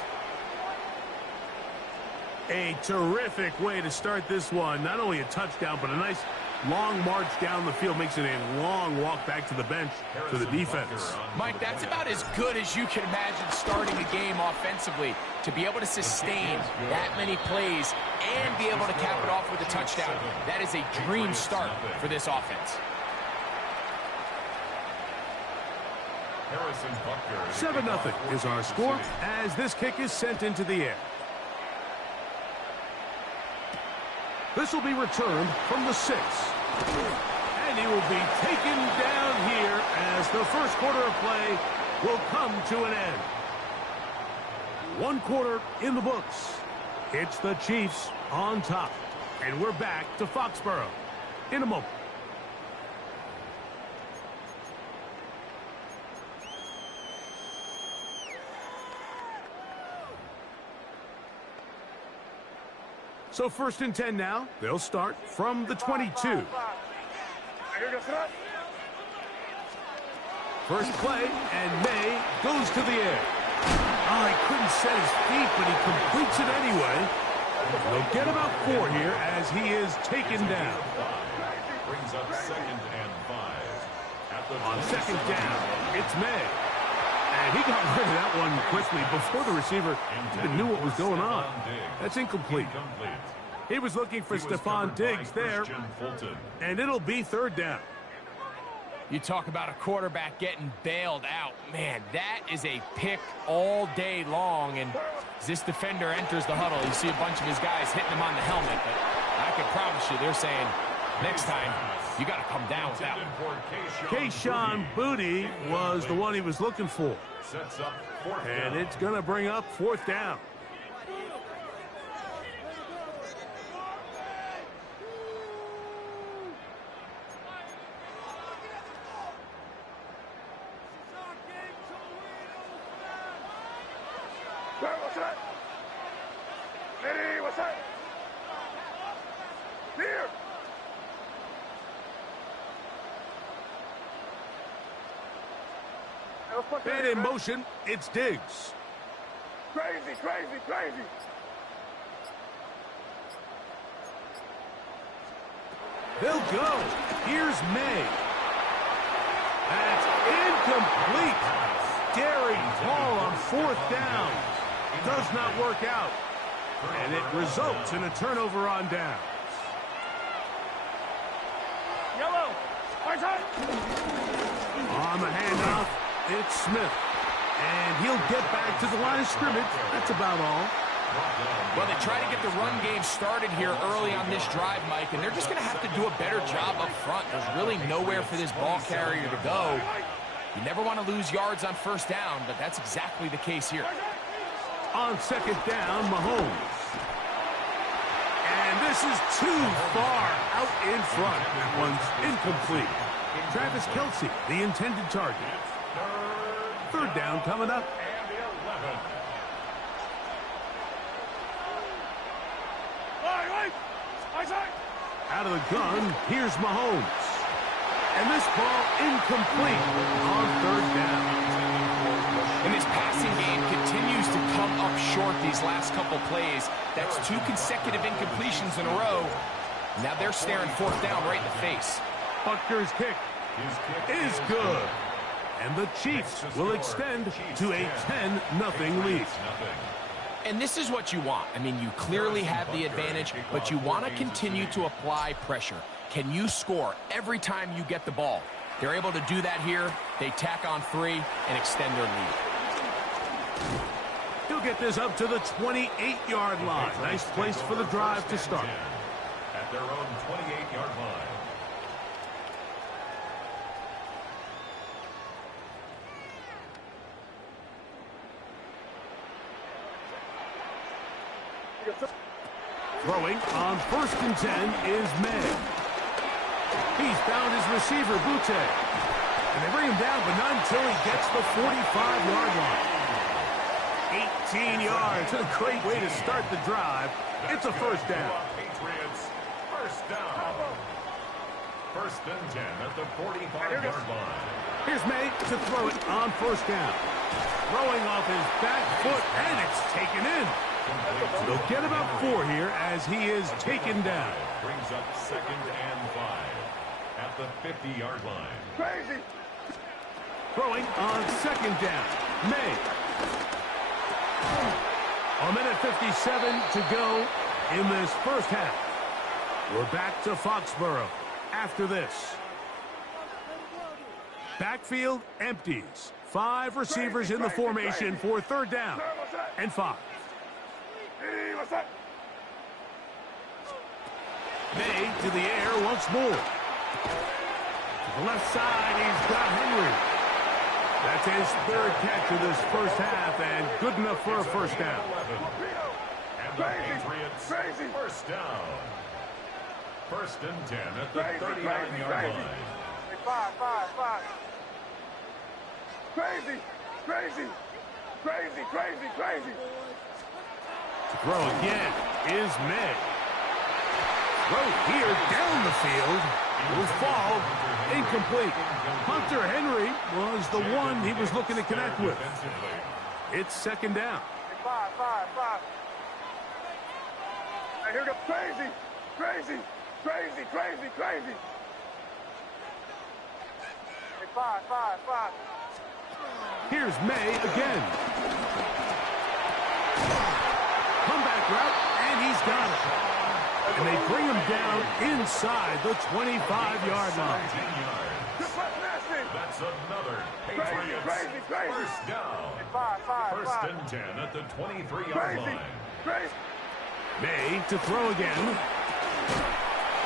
A terrific way to start this one. Not only a touchdown, but a nice long march down the field. Makes it a long walk back to the bench to the defense. Mike, that's about as good as you can imagine starting a game offensively. To be able to sustain that many plays and be able to cap it off with a touchdown, that is a dream start for this offense. 7-0 is our score as this kick is sent into the air. This will be returned from the 6. And he will be taken down here as the first quarter of play will come to an end. 1 quarter in the books. It's the Chiefs on top. And we're back to Foxborough in a moment. So 1st and 10 now. They'll start from the 22. First play, and May goes to the air. Oh, he couldn't set his feet, but he completes it anyway. They'll get about 4 here as he is taken down. Brings up 2nd and 5. On 2nd down, it's May. And he got rid of that one quickly before the receiver even knew what was going on. That's incomplete. He was looking for Stephon Diggs there, and it'll be 3rd down. You talk about a quarterback getting bailed out. Man, that is a pick all day long. And as this defender enters the huddle, you see a bunch of his guys hitting him on the helmet. But I can promise you, they're saying, next time, you got to come down with that one. Kayshon Boutte was the one he was looking for. And it's going to bring up 4th down. And in motion, it's Diggs. Crazy, crazy, crazy. They'll go. Here's May. That's incomplete. Daring ball on 4th down. Does not work out. And it results in a turnover on downs. Yellow. On the handoff, it's Smith. And he'll get back to the line of scrimmage. That's about all. Well, they try to get the run game started here early on this drive, Mike, and they're just going to have to do a better job up front. There's really nowhere for this ball carrier to go. You never want to lose yards on 1st down, but that's exactly the case here. On 2nd down, Mahomes. And this is too far out in front. That one's incomplete. Travis Kelce, the intended target. 3rd down coming up. Out of the gun, here's Mahomes. And this ball incomplete on 3rd down. And this passing game continues to come up short these last couple plays. That's 2 consecutive incompletions in a row. Now they're staring 4th down right in the face. Butker's kick is good. And the Chiefs will extend to a 10-0 lead. And this is what you want. I mean, you clearly have the advantage, but you want to continue to apply pressure. Can you score every time you get the ball? They're able to do that here. They tack on 3 and extend their lead. He'll get this up to the 28-yard line. Nice place for the drive to start. at their own 28-yard line. Throwing on 1st and 10 is May. He's found his receiver, Butte. And they bring him down, but not until he gets the 45-yard line. 18 yards, a great way to start the drive. It's a first down. Patriots, first down. 1st and 10 at the 45-yard line. Here's May to throw it on 1st down. Throwing off his back foot, and it's taken in. They'll get about 4 here as he is taken down. Brings up 2nd and 5 at the 50-yard line. Crazy. Throwing on 2nd down. May. A minute 57 to go in this first half. We're back to Foxborough after this. Backfield empties. 5 receivers in the formation for 3rd down and 5. Hey, what's up? May to the air once more. To the left side, he's got Henry. That's his 3rd catch of this first half, and good enough for a first down. And the Patriots, first down. 1st and 10 at the 39-yard line. Hey, five. Crazy. To throw again is May. Throw here down the field. Will fall. Incomplete. Hunter Henry was the one he was looking to connect with. It's 2nd down. Hey, five. Hey, here we go. Crazy. Hey, five. Here's May again. Comeback route, and he's got it. And they bring him down inside the 25-yard line. That's another Patriots first down. Hey, 1st and 10 at the 23-yard line. May to throw again.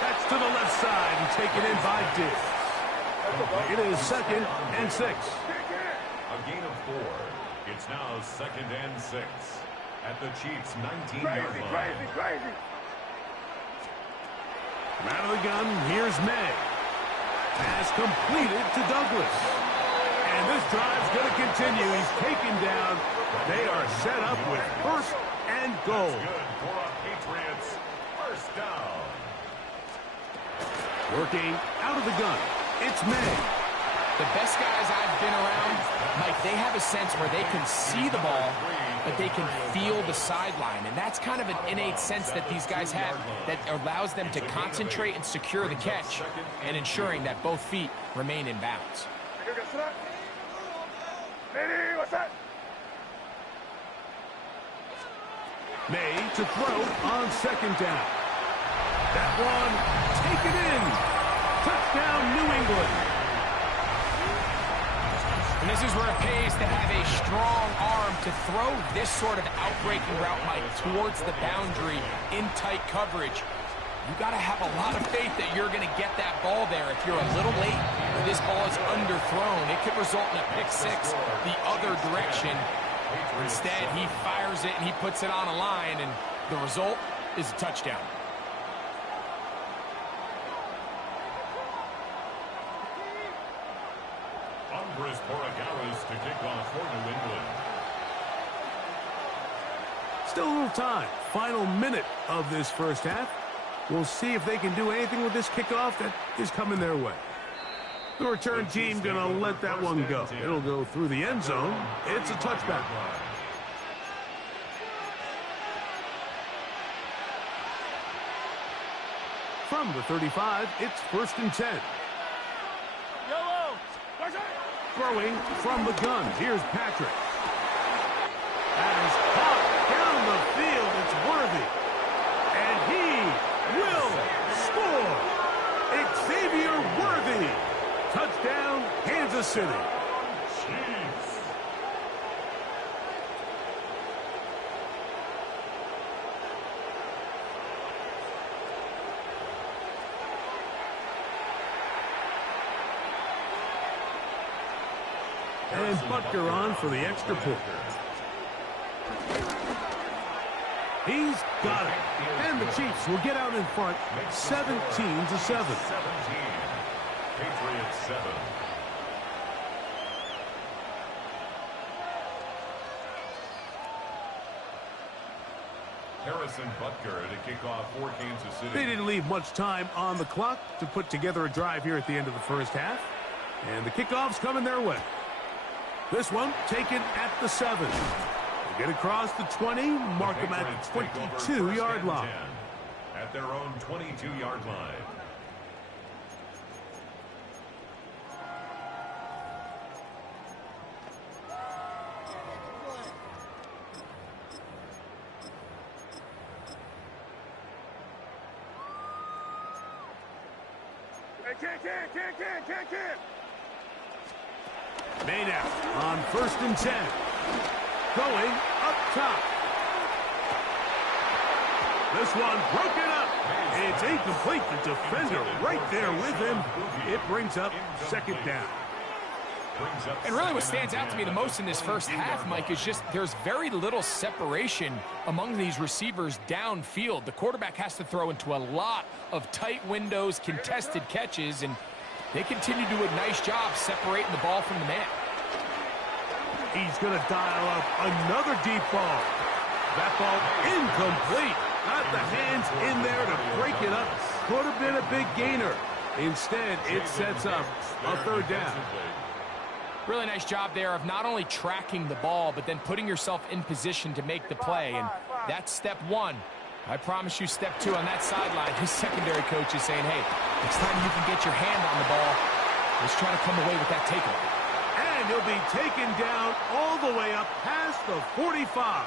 That's to the left side and taken in by Diggs. It is 2nd and 6. A gain of 4. It's now 2nd and 6 at the Chiefs' 19-yard line. Crazy. From out of the gun, here's May. Pass completed to Douglas. And this drive's going to continue. He's taken down. They are set up with 1st and goal. Good for a Patriots first down. Working out of the gun. It's May. The best guys I've been around, Mike, they have a sense where they can see the ball, but they can feel the sideline. And that's kind of an innate sense that these guys have that allows them to concentrate and secure the catch and ensuring that both feet remain in bounds. Here we go, Lady, what's that? May to throw on 2nd down. That one taken in. Touchdown, New England. And this is where it pays to have a strong arm to throw this sort of outbreaking route, Mike, towards the boundary in tight coverage. You got to have a lot of faith that you're going to get that ball there. If you're a little late or this ball is underthrown, it could result in a pick-6 the other direction. Instead, he fires it and he puts it on a line, and the result is a touchdown. Andres Borregales to kick off for New England. Still a little time. Final minute of this first half. We'll see if they can do anything with this kickoff that is coming their way. The return team going to let that one go. It'll go through the end zone. It's a touchback. From the 35, it's 1st and 10. Throwing from the gun. Here's Patrick. That is caught down the field. It's Worthy. And he will score. Xavier Worthy. Touchdown, Kansas City. Chiefs. And Butker on for the extra point. He's got it. And the Chiefs will get out in front 17-7. 17. Patriots 7. Harrison Butker to kick off for Kansas City. They didn't leave much time on the clock to put together a drive here at the end of the first half. And the kickoff's coming their way. This one taken at the 7. They get across the 20, mark them at the 22-yard line. At their own 22-yard line. Can't. Made out on 1st and 10. Going up top. This one broken up. It's incomplete. The defender right there with him. It brings up 2nd down. And really what stands out to me the most in this first half, Mike, is just there's very little separation among these receivers downfield. The quarterback has to throw into a lot of tight windows, contested catches, and they continue to do a nice job separating the ball from the man. He's going to dial up another deep ball. That ball incomplete. Got the hands in there to break it up. Could have been a big gainer. Instead, it sets up a 3rd down. Really nice job there of not only tracking the ball, but then putting yourself in position to make the play. And that's step 1. I promise you step 2 on that sideline. His secondary coach is saying, hey, next time you can get your hand on the ball, let's try to come away with that takeaway. And he'll be taken down all the way up past the 45.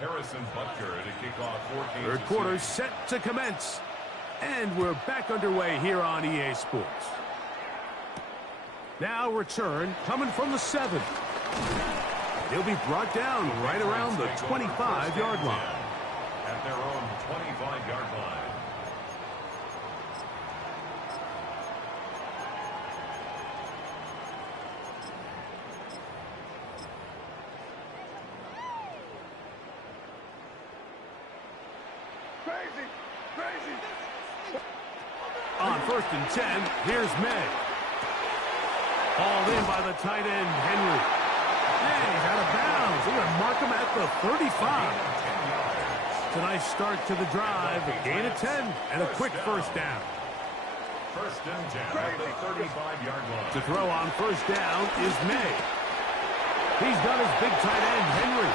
Harrison Butker to kick off for Kansas City. 3rd quarter set to commence. And we're back underway here on EA Sports. Now return coming from the 7. He'll be brought down right around the 25-yard line. At their own 25-yard line. Crazy. On 1st and 10, here's May. Hauled in by the tight end, Henry. And he's out of bounds. They're going to mark him at the 35. It's a nice start to the drive. A gain of 10 and a quick 1st down. 1st and 10 at the 35-yard line. To throw on 1st down is May. He's got his big tight end, Henry.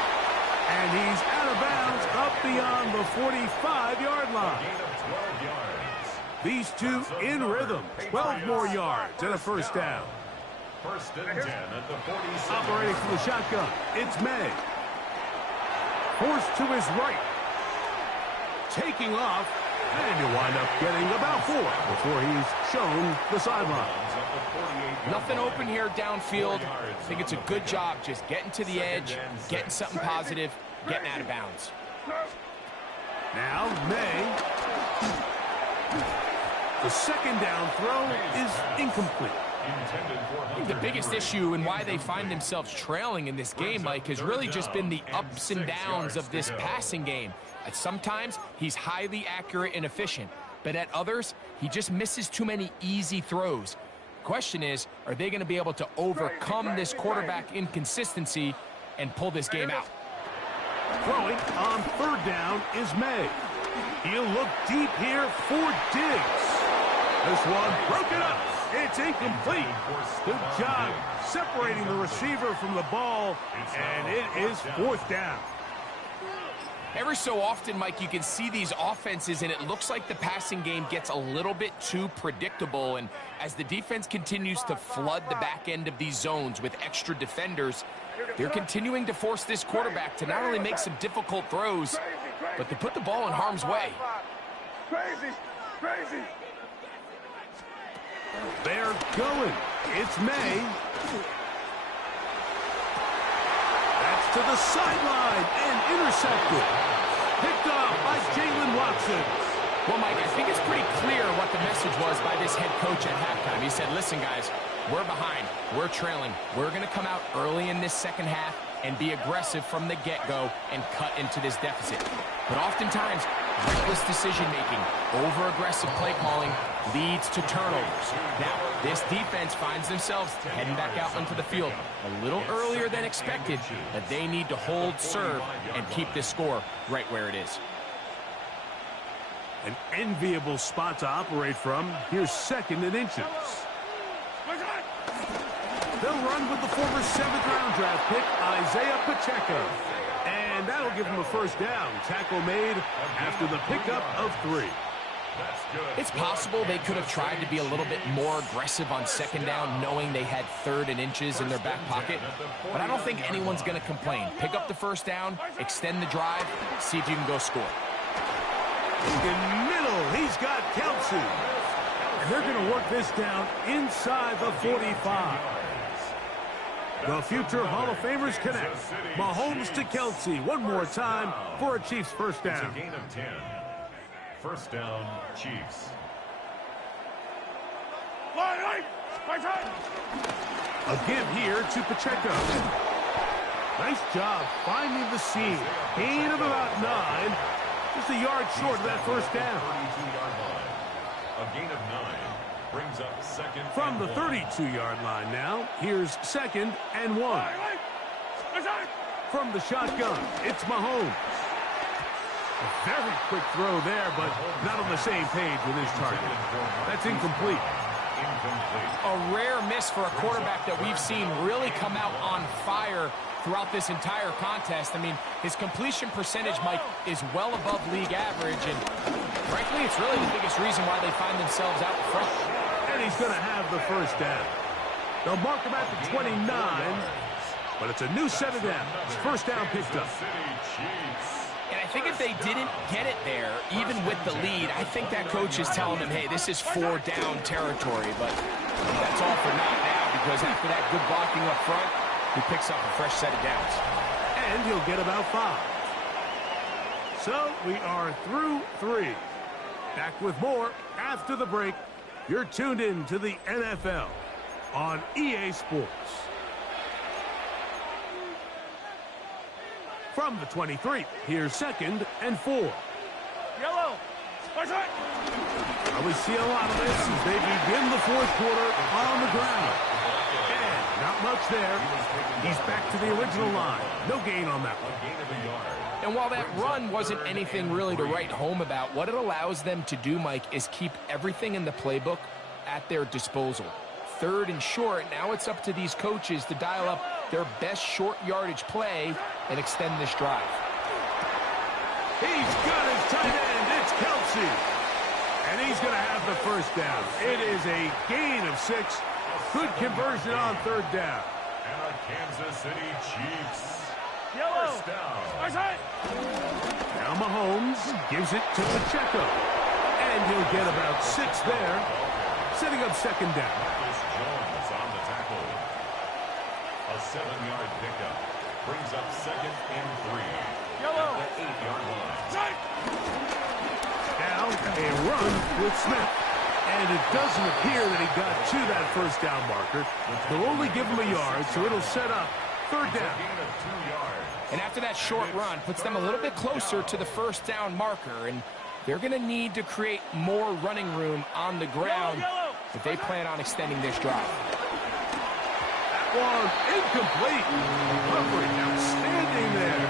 And he's out of bounds up beyond the 45-yard line. Gain of 12 yards. These two in rhythm. 12 more yards and a 1st down. 1st and 10 at the 46. Operating from the shotgun, it's May. Forced to his right. Taking off, and he'll wind up getting about 4 before he's shown the sideline. Nothing open here downfield. I think it's a good job just getting to the edge, getting something positive, getting out of bounds. Now May. The 2nd down throw is incomplete. I think the biggest issue and why they find themselves trailing in this game, Mike, has really just been the ups and downs of this passing game. Sometimes he's highly accurate and efficient, but at others, he just misses too many easy throws. Question is, are they going to be able to overcome this quarterback inconsistency and pull this game out? Throwing on 3rd down is May. He'll look deep here for Diggs. This one broken up. It's incomplete. Good job separating the receiver from the ball, and it is 4th down. Every so often, Mike, you can see these offenses, and it looks like the passing game gets a little bit too predictable. And as the defense continues to flood the back end of these zones with extra defenders, they're continuing to force this quarterback to not only make some difficult throws, but to put the ball in harm's way. Crazy. They're going. It's May. to the sideline and intercepted. Picked up by Jalen Watson. Well, Mike, I think it's pretty clear what the message was by this head coach at halftime. He said, listen, guys, we're behind. We're trailing. We're going to come out early in this second half and be aggressive from the get-go and cut into this deficit. But oftentimes, reckless decision-making, over-aggressive play calling leads to turnovers. Now, this defense finds themselves heading back out onto the field a little earlier than expected, but they need to hold, serve, and keep this score right where it is. An enviable spot to operate from. Here's 2nd and inches. They'll run with the former 7th-round draft pick, Isaiah Pacheco. And that'll give him a first down. Tackle made after the pickup of 3. It's possible they could have tried to be a little bit more aggressive on 2nd down, knowing they had 3rd and inches in their back pocket. But I don't think anyone's going to complain. Pick up the first down, extend the drive, see if you can go score. In middle, he's got Kelsey. And they're going to work this down inside the 45. The future Hall of Famers connect. Mahomes to Kelsey one more time for a Chiefs first down. It's a gain of 10. First down, Chiefs. A give here to Pacheco. Nice job finding the seam. Gain of about 9. Just a yard short of that first down. 32-yard line. A gain of 9 brings up 2nd. From the 32-yard line now, here's 2nd and 1. From the shotgun, it's Mahomes. A very quick throw there, but not on the same page with his target. That's incomplete. A rare miss for a quarterback that we've seen really come out on fire throughout this entire contest. I mean, his completion percentage, Mike, is well above league average, and frankly, it's really the biggest reason why they find themselves out in front. And he's going to have the first down. They'll mark him at the 29, but it's a new set of downs. First down picked up. And I think if they didn't get it there, even with the lead, I think that coach is telling them, hey, this is 4-down territory, but that's all for not now, because after that good blocking up front, he picks up a fresh set of downs. And he'll get about 5. So we are through 3. Back with more after the break. You're tuned in to the NFL on EA Sports. From the 23, here's 2nd and 4. Yellow. We see a lot of this as they begin the 4th quarter on the ground. And not much there. He's back to the original line. No gain on that one. And while that run wasn't anything really to write home about, what it allows them to do, Mike, is keep everything in the playbook at their disposal. 3rd and short, now it's up to these coaches to dial up their best short yardage play and extend this drive. He's got his tight end. It's Kelsey. And he's going to have the first down. It is a gain of 6. Good conversion on 3rd down. And our Kansas City Chiefs. Yellow. First down. Now Mahomes gives it to Pacheco. And he'll get about 6 there. Setting up 2nd down. Marcus Jones on the tackle. A 7-yard pickup brings up 2nd and 3. Yellow. At the 8-yard line. Now a run with Smith. And it doesn't appear that he got to that first down marker. They'll only give him a yard, so it'll set up 3rd down. And after that short run, puts them a little bit closer to the first down marker, and they're going to need to create more running room on the ground if they plan on extending this drive. That one incomplete. Coverage outstanding there.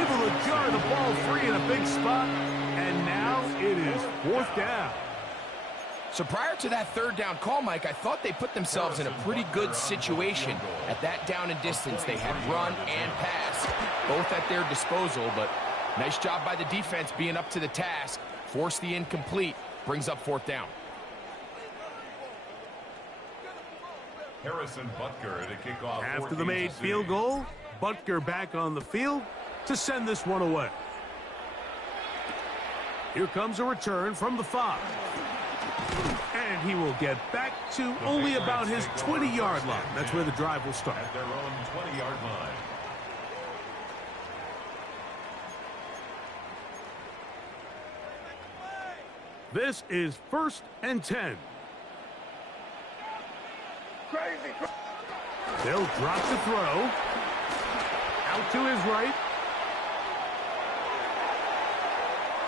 Able to jar the ball free in a big spot, and now it is 4th down. So prior to that 3rd down call, Mike, I thought they put themselves in a pretty good situation at that down and distance. They had run and pass, both at their disposal, but nice job by the defense being up to the task. Force the incomplete, brings up 4th down. Harrison Butker to kick off. After the made field goal, Butker back on the field to send this one away. Here comes a return from the 5. And he will get back to only about his 20-yard line. That's where the drive will start. At their own 20-yard line. This is 1st and 10. They'll drop the throw. Out to his right.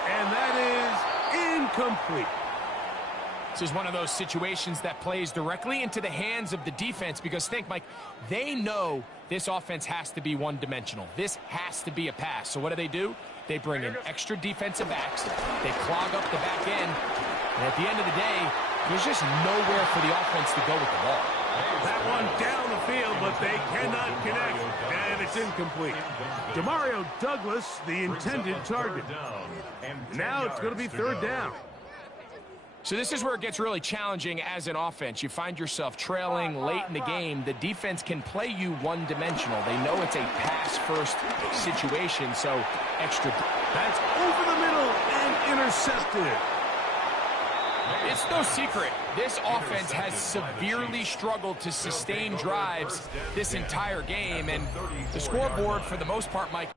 And that is incomplete. This is one of those situations that plays directly into the hands of the defense because think, Mike, they know this offense has to be one-dimensional. This has to be a pass. So what do? They bring in extra defensive backs. They clog up the back end. And at the end of the day, there's just nowhere for the offense to go with the ball. That one down the field, but they cannot connect. And it's incomplete. Demario Douglas, the intended target. Now it's going to be 3rd down. So this is where it gets really challenging as an offense. You find yourself trailing late in the game. The defense can play you one-dimensional. They know it's a pass-first situation, so extra. That's over the middle and intercepted. It's no secret. This offense has severely struggled to sustain drives this entire game, and the scoreboard, for the most part, Mike,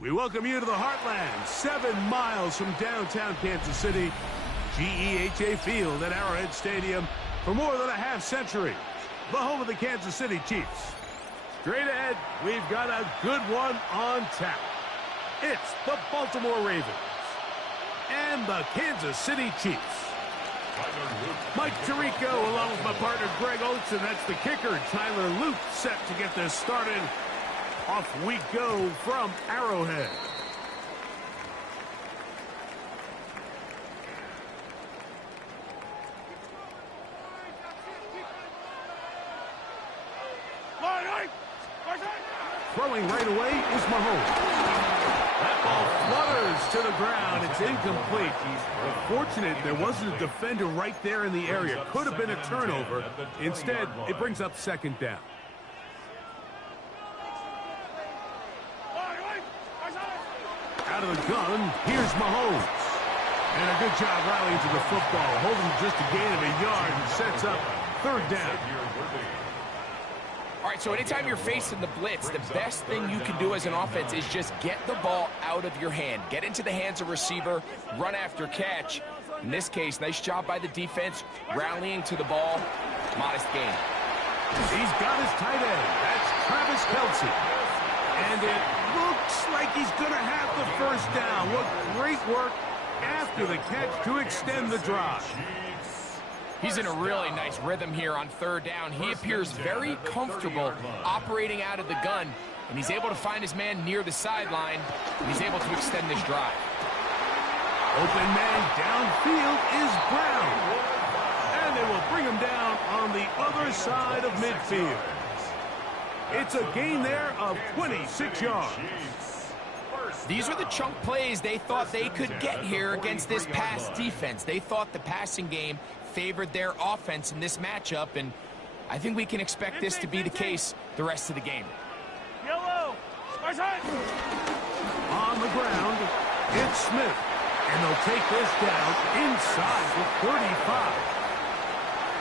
We welcome you to the Heartland, 7 miles from downtown Kansas City. GEHA Field at Arrowhead Stadium for more than a half-century. The home of the Kansas City Chiefs. Straight ahead, we've got a good one on tap. It's the Baltimore Ravens and the Kansas City Chiefs. Mike Tirico along with my partner Greg Oates, and that's the kicker Tyler Luke set to get this started. Off we go from Arrowhead. Throwing right away is Mahomes. That ball flutters to the ground. It's incomplete. Fortunate there wasn't a defender right there in the area. Could have been a turnover. Instead, it brings up 2nd down. Out of the gun, here's Mahomes. And a good job rallying to the football, holding just a gain of a yard and sets up 3rd down. all right, so anytime you're facing the blitz, the best thing you can do as an offense is just get the ball out of your hand. Get into the hands of receiver, run after catch. In this case, nice job by the defense, rallying to the ball. Modest gain. He's got his tight end. That's Travis Kelce. And it looks like he's going to have the 1st down. What great work after the catch to extend the drive. He's in a really nice rhythm here on 3rd down. He appears very comfortable operating out of the gun, and he's able to find his man near the sideline, and he's able to extend this drive. Open man downfield is Brown. And they will bring him down on the other side of midfield. It's a gain there of 26 yards. These are the chunk plays they thought they could get here against this pass defense. They thought the passing game favored their offense in this matchup, and I think we can expect this to be the case the rest of the game. Yellow. On the ground, it's Smith. And they'll take this down inside the 35.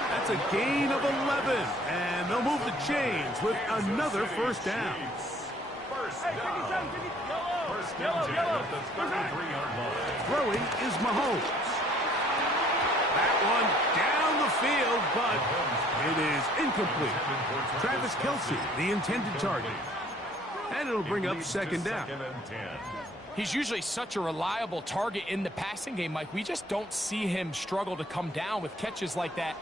That's a gain of 11. And they'll move the chains with another 1st down. Throwing is Mahomes. That one down the field, but it is incomplete. Travis Kelce, the intended target. And it'll bring up 2nd down. He's usually such a reliable target in the passing game, Mike. We just don't see him struggle to come down with catches like that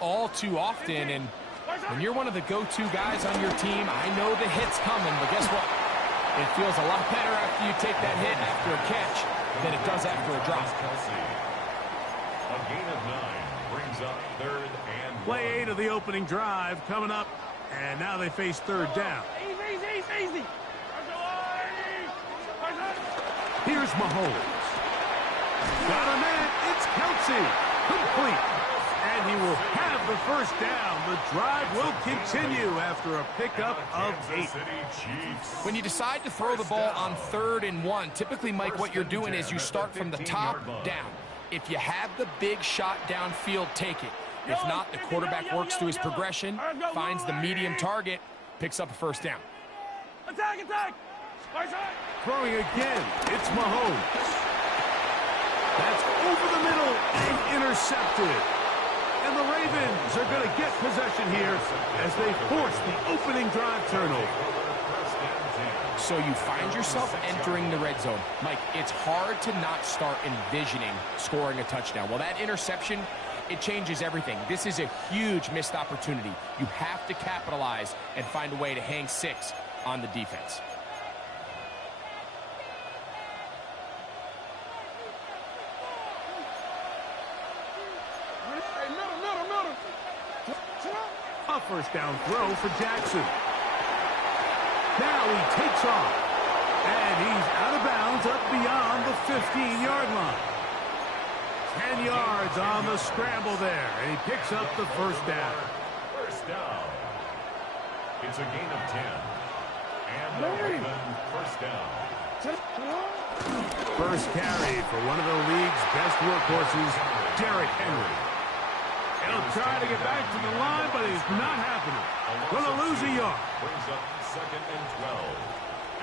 all too often. And when you're one of the go-to guys on your team, I know the hit's coming, but guess what? It feels a lot better after you take that hit after a catch than it does after a drop. A gain of 9 brings up 3rd and 1. Play 8 of the opening drive coming up, and now they face 3rd down. Easy. Here's Mahomes. Got a man. It's Kelsey. Complete. And he will have the first down. The drive will continue after a pickup of 8. When you decide to throw the ball on 3rd and 1, typically, Mike, what you're doing is you start from the top down. If you have the big shot downfield, take it. If not, the quarterback works through his progression, finds the medium target, picks up a first down. Attack! Throwing again, it's Mahomes. That's over the middle and intercepted. And the Ravens are going to get possession here as they force the opening drive turnover. So you find yourself entering the red zone. Mike, it's hard to not start envisioning scoring a touchdown. Well, that interception, it changes everything. This is a huge missed opportunity. You have to capitalize and find a way to hang 6 on the defense. A first down throw for Jackson. Now he takes off. And he's out of bounds up beyond the 15-yard line. 10 yards on the scramble there. And he picks up the first down. First down. It's a gain of 10. And the Ravens first down. First carry for one of the league's best workhorses, Derrick Henry. He'll try to get back to the line, but it's not happening. Going to lose a yard. Brings up 2nd and 12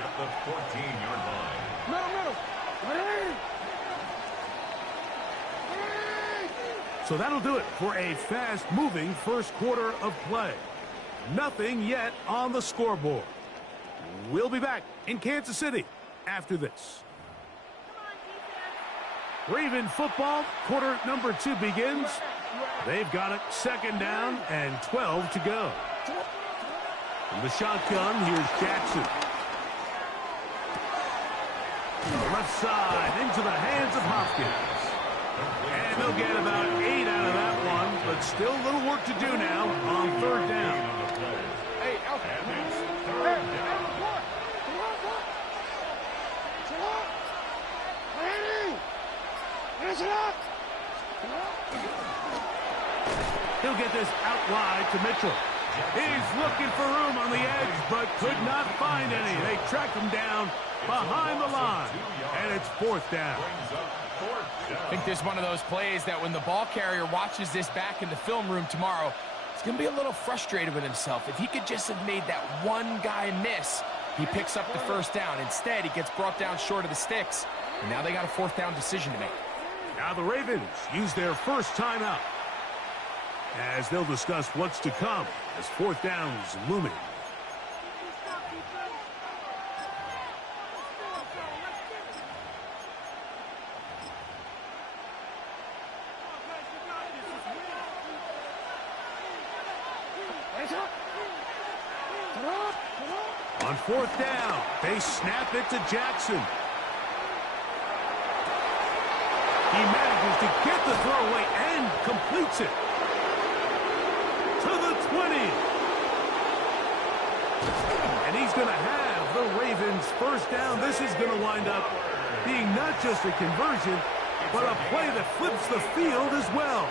at the 14-yard line. So that'll do it for a fast-moving first quarter of play. Nothing yet on the scoreboard. We'll be back in Kansas City after this. Raven football, quarter number 2 begins. They've got it 2nd down and 12 to go. From the shotgun, here's Jackson. Left side into the hands of Hopkins. And they'll get about 8 out of that one, but still a little work to do now on 3rd down. Hey, He'll get this out wide to Mitchell. He's looking for room on the edge, but could not find any. They track him down behind the line, and it's 4th down. I think this is one of those plays that when the ball carrier watches this back in the film room tomorrow, he's going to be a little frustrated with himself. If he could just have made that one guy miss, he picks up the first down. Instead, he gets brought down short of the sticks, and now they got a 4th down decision to make. Now the Ravens use their first timeout as they'll discuss what's to come as 4th down is looming. On 4th down, they snap it to Jackson. He manages to get the throw away and completes it. To the 20. And he's going to have the Ravens first down. This is going to wind up being not just a conversion, but a play that flips the field as well.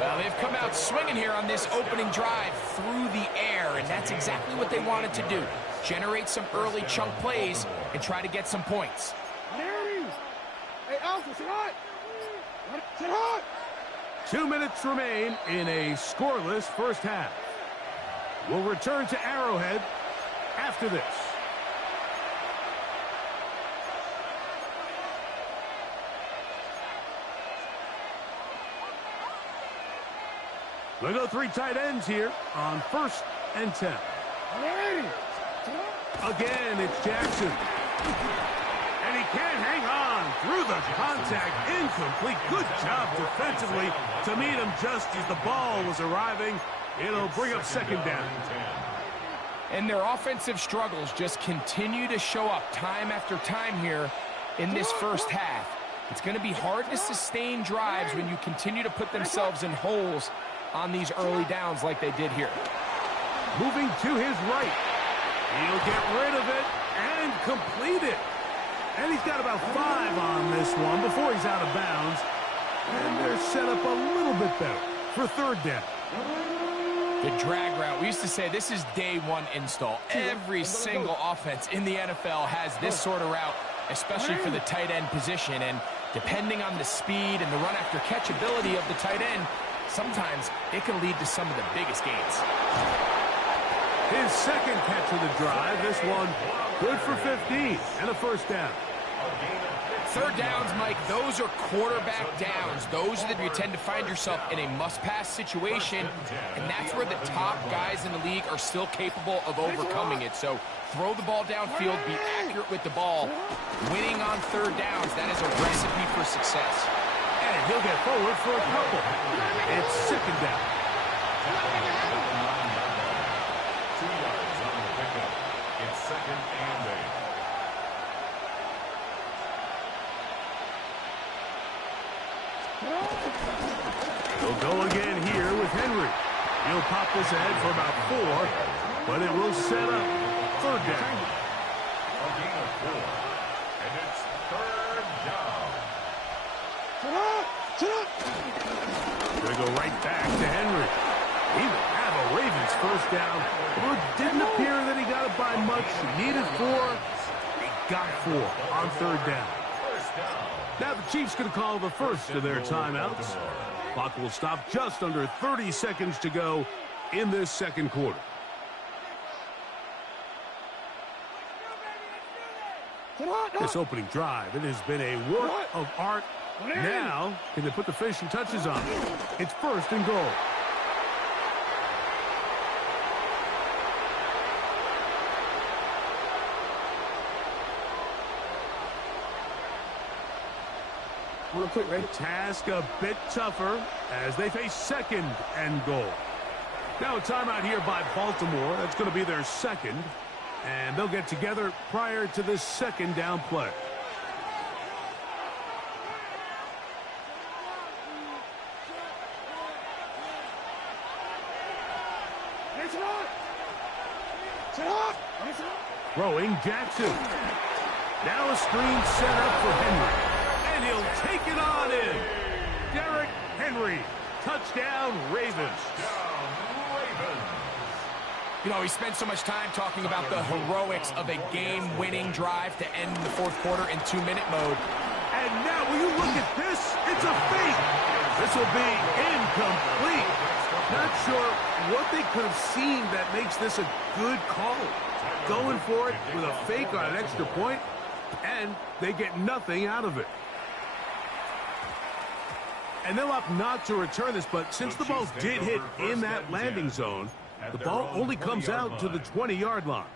Well, they've come out swinging here on this opening drive through the air, and that's exactly what they wanted to do. Generate some early chunk plays and try to get some points. Hey, Alpha, sit hot! 2 minutes remain in a scoreless first half. We'll return to Arrowhead after this. They'll go 3 tight ends here on 1st and 10. Again, it's Jackson. And he can't hang on through the contact. Incomplete. Good job defensively to meet him just as the ball was arriving. It'll bring up 2nd down. And their offensive struggles just continue to show up time after time here in this first half. It's going to be hard to sustain drives when you continue to put themselves in holes on these early downs like they did here. Moving to his right. He'll get rid of it and complete it. And he's got about 5 on this one before he's out of bounds. And they're set up a little bit better for third down. The drag route, we used to say this is day one install. Every single offense in the NFL has this sort of route, especially for the tight end position. And depending on the speed and the run after catch ability of the tight end, sometimes it can lead to some of the biggest gains. His second catch of the drive, this one good for 15 and a first down. Third downs, Mike, those are quarterback downs. Those are that you tend to find yourself in a must-pass situation, and that's where the top guys in the league are still capable of overcoming it. So throw the ball downfield, be accurate with the ball. Winning on third downs, that is a recipe for success. And he'll get forward for a couple. It's second down. 2 yards on the pickup. It's second and 8. He'll go again here with Henry. He'll pop this ahead for about 4, but it will set up third down. A gain of 4. And it's third down. Gonna go right back to Henry. He will have a Ravens first down. Well, it didn't appear that he got it by much. He needed 4. He got 4 on third down. Now the Chiefs going to call the first of their timeouts. Clock will stop just under 30 seconds to go in this second quarter. This opening drive, it has been a work of art. Now, can they put the finishing touches on it? It's first and goal. Task a bit tougher as they face second and goal. Now a timeout here by Baltimore. That's going to be their second. And they'll get together prior to this second down play. Throwing Jackson. Now a screen set up for Henry. And he'll take it on in. Derrick Henry. Touchdown, Ravens. You know, we spent so much time talking about the heroics of a game-winning drive to end the fourth quarter in 2-minute mode. And now, will you look at this? It's a fake. This will be incomplete. Not sure what they could have seen that makes this a good call. Going for it with a fake on an extra point, and they get nothing out of it. And they'll opt not to return this, but since the ball did hit in that landing zone, the ball only comes out to the 20-yard line.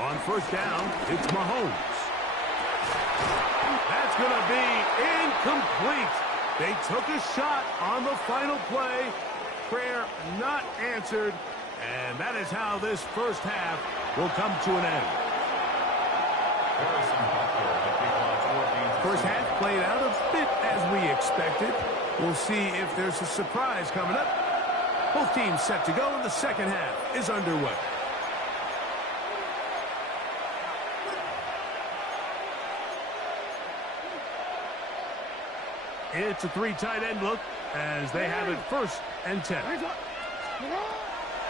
On first down, it's Mahomes. That's going to be incomplete. They took a shot on the final play. Prayer not answered. And that is how this first half will come to an end. First half played out a bit as we expected. We'll see if there's a surprise coming up. Both teams set to go, and the second half is underway. It's a 3 tight end look as they have it first and 10.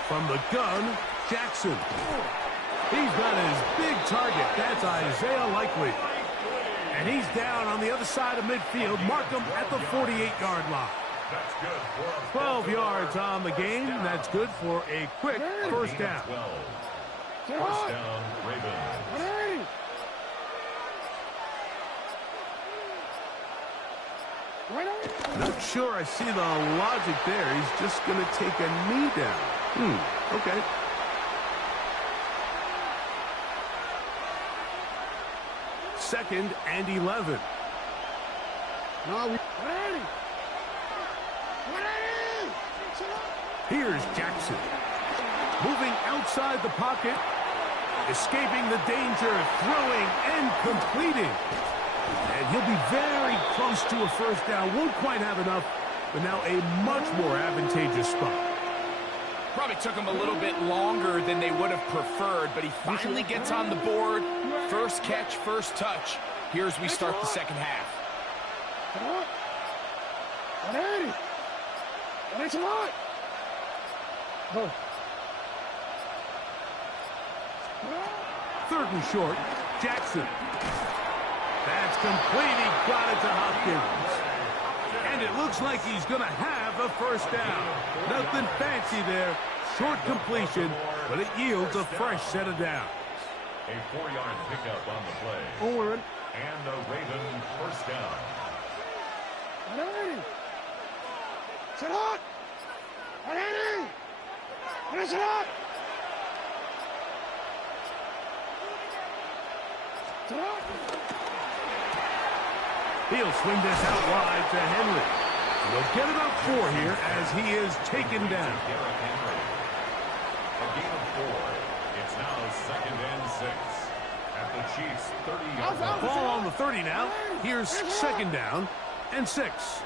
From the gun, Jackson. He's got his big target. That's Isaiah Likely. And he's down on the other side of midfield. Mark him at the 48-yard line. 12 yards on the game. That's good for a quick first down. First down, Ravens. Not sure I see the logic there. He's just going to take a knee down. Okay. Second and 11. Here's Jackson. Moving outside the pocket. Escaping the danger, throwing and completing. And he'll be very close to a first down. Won't quite have enough, but now a much more advantageous spot. Probably took him a little bit longer than they would have preferred, but he finally gets on the board. First catch, first touch. Here as we start the second half. Third and short, Jackson. That's complete. He got it to Hopkins. And it looks like he's going to have a first down. Nothing fancy there. Short completion, but it yields a fresh set of downs. A 4-yard pickup on the play. And a Raven first down. He'll swing this out wide to Henry. He'll get about 4 here as he is taken down. A gain of 4. It's now 2nd and 6. At the Chiefs' 30-yard line. Ball on the 30 now. Here's 2nd down and 6.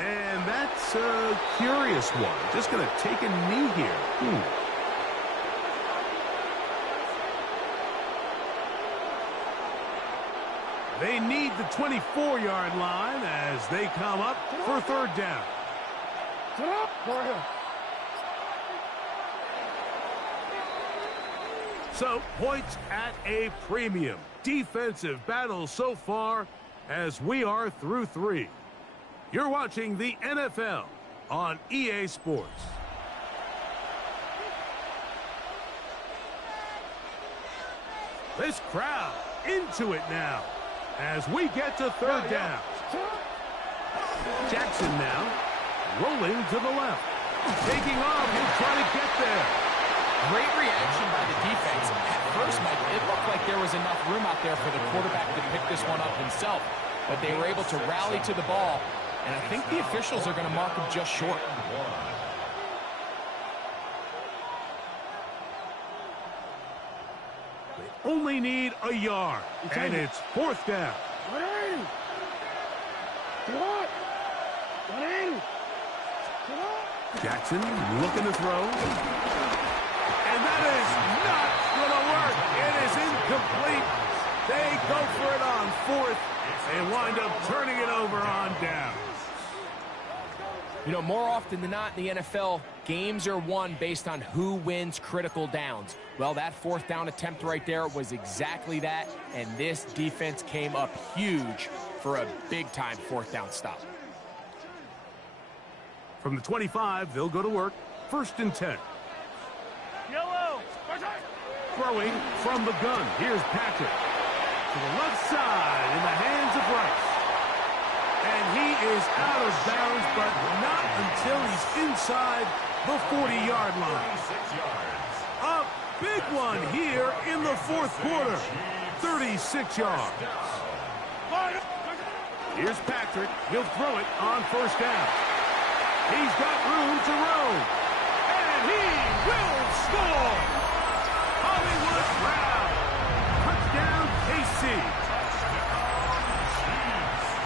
And that's a curious one. Just going to take a knee here. They need the 24-yard line as they come up for 3rd down. So, points at a premium. Defensive battle so far as we are through 3. You're watching the NFL on EA Sports. This crowd into it now as we get to 3rd down. Jackson now rolling to the left. Taking off, he'll try to get there. Great reaction by the defense. At first, Mike, it looked like there was enough room out there for the quarterback to pick this one up himself. But they were able to rally to the ball, and I think the officials are going to mark him just short. They only need a yard, and it's 4th down. Jackson looking to throw. And that is not going to work. It is incomplete. They go for it on 4th and wind up turning it over on down. You know, more often than not in the NFL, games are won based on who wins critical downs. Well, that 4th down attempt right there was exactly that, and this defense came up huge for a big-time 4th down stop. From the 25, they'll go to work. 1st and 10. Yellow. Throwing from the gun. Here's Patrick. To the left side in the hands of Rice. And he is out of bounds, but not until he's inside the 40-yard line. A big one here in the 4th quarter. 36 yards. Here's Patrick. He'll throw it on 1st down. He's got room to roam. And he will score. Hollywood Brown. Touchdown, KC.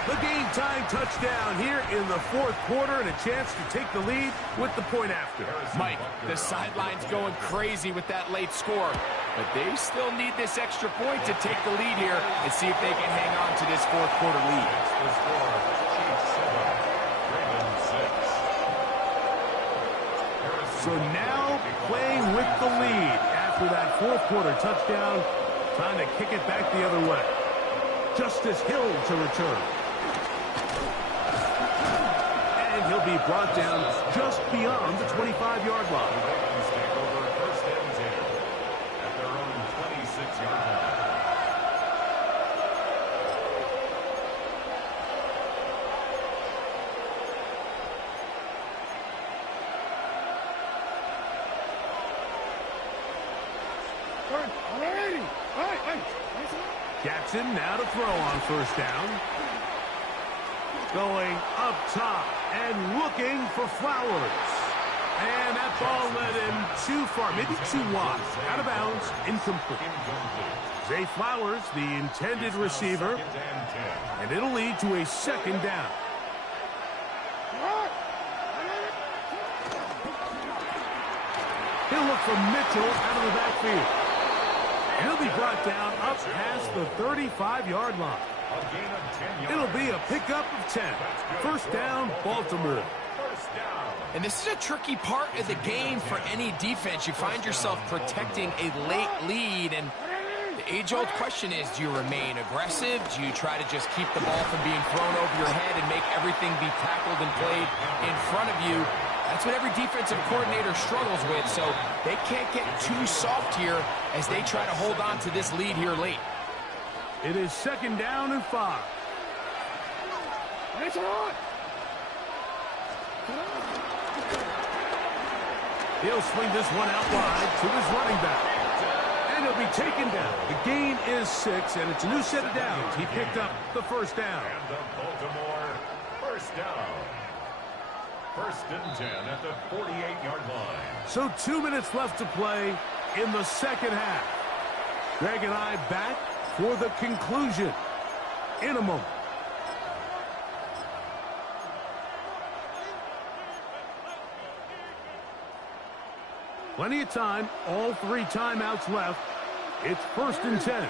The game-time touchdown here in the 4th quarter and a chance to take the lead with the point after. Mike, the sideline's going crazy with that late score, but they still need this extra point to take the lead here and see if they can hang on to this 4th quarter lead. So now playing with the lead after that 4th quarter touchdown, trying to kick it back the other way. Justice Hill to return. And he'll be brought down just beyond the 25-yard line. First and 10 at their own 26-yard line. Jackson now to throw on 1st down. Going up top and looking for Flowers. And that ball led him too far, maybe too wide. Out of bounds, incomplete. Zay Flowers, the intended receiver, and it'll lead to a second down. He'll look for Mitchell out of the backfield. And he'll be brought down up past the 35-yard line. It'll be a pickup of 10. First down, Baltimore. And this is a tricky part of the game for any defense. You find yourself protecting a late lead, and the age-old question is, do you remain aggressive? Do you try to just keep the ball from being thrown over your head and make everything be tackled and played in front of you? That's what every defensive coordinator struggles with, so they can't get too soft here as they try to hold on to this lead here late. It is second down and 5. He'll swing this one out wide to his running back. And he'll be taken down. The gain is 6, and it's a new set of downs. He picked up the first down. And the Baltimore first down. First and 10 at the 48-yard line. So 2 minutes left to play in the second half. Greg and I back for the conclusion in a moment. Plenty of time, all 3 timeouts left. It's first and 10.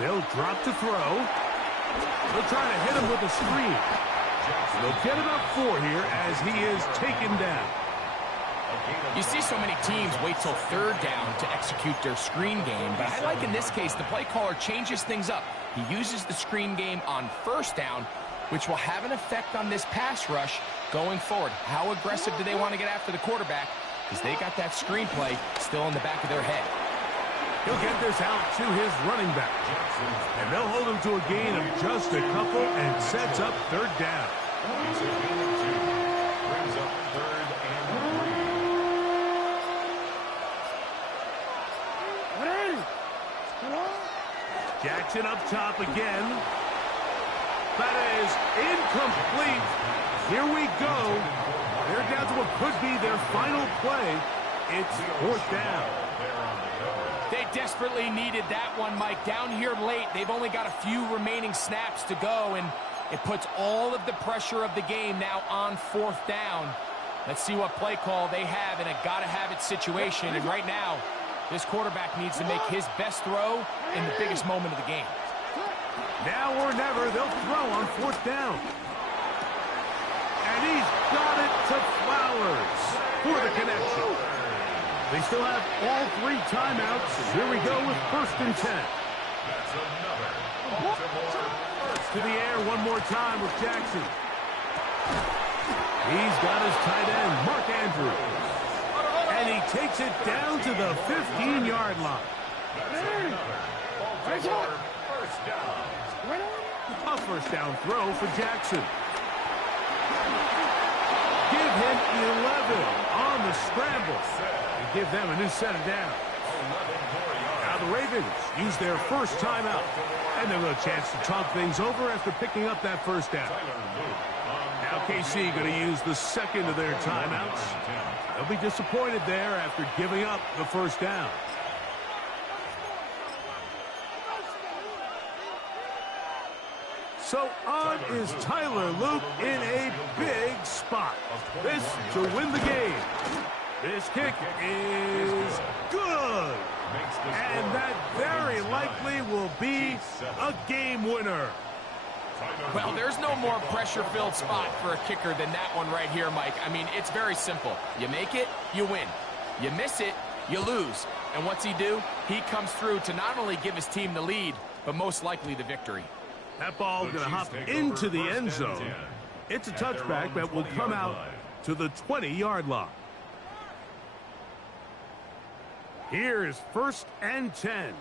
They'll drop to throw. They'll try to hit him with a screen. They'll get about 4 here as he is taken down. You see so many teams wait till third down to execute their screen game, but I like in this case the play caller changes things up. He uses the screen game on first down, which will have an effect on this pass rush going forward. How aggressive do they want to get after the quarterback? Because they got that screenplay still in the back of their head. He'll get this out to his running back. And they'll hold him to a gain of just a couple and sets up third down. Brings up third and 3. Jackson up top again. That is incomplete. Here we go. They're down to what could be their final play. It's fourth down. They desperately needed that one, Mike. Down here late, they've only got a few remaining snaps to go, and it puts all of the pressure of the game now on fourth down. Let's see what play call they have in a gotta-have-it situation. And right now, this quarterback needs to make his best throw in the biggest moment of the game. Now or never, they'll throw on fourth down. And he's got it to Flowers for the connection. They still have all 3 timeouts. Here we go with first and 10. That's another Baltimore first. To the air one more time with Jackson. He's got his tight end, Mark Andrews. And he takes it down to the 15-yard line. That's another Baltimore first down. A first down throw for Jackson. Give him 11 on the scramble. And give them a new set of downs. Now the Ravens use their first timeout. And they'll have a chance to talk things over after picking up that first down. Now KC going to use the second of their timeouts. They'll be disappointed there after giving up the first down. So on is Tyler Luke in a big spot. This to win the game. This kick is good. And that very likely will be a game winner. Well, there's no more pressure-filled spot for a kicker than that one right here, Mike. I mean, it's very simple. You make it, you win. You miss it, you lose. And what's he do? He comes through to not only give his team the lead, but most likely the victory. That ball going to hop into the end zone. It's a touchback that will come out to the 20-yard line. Here is first and 10.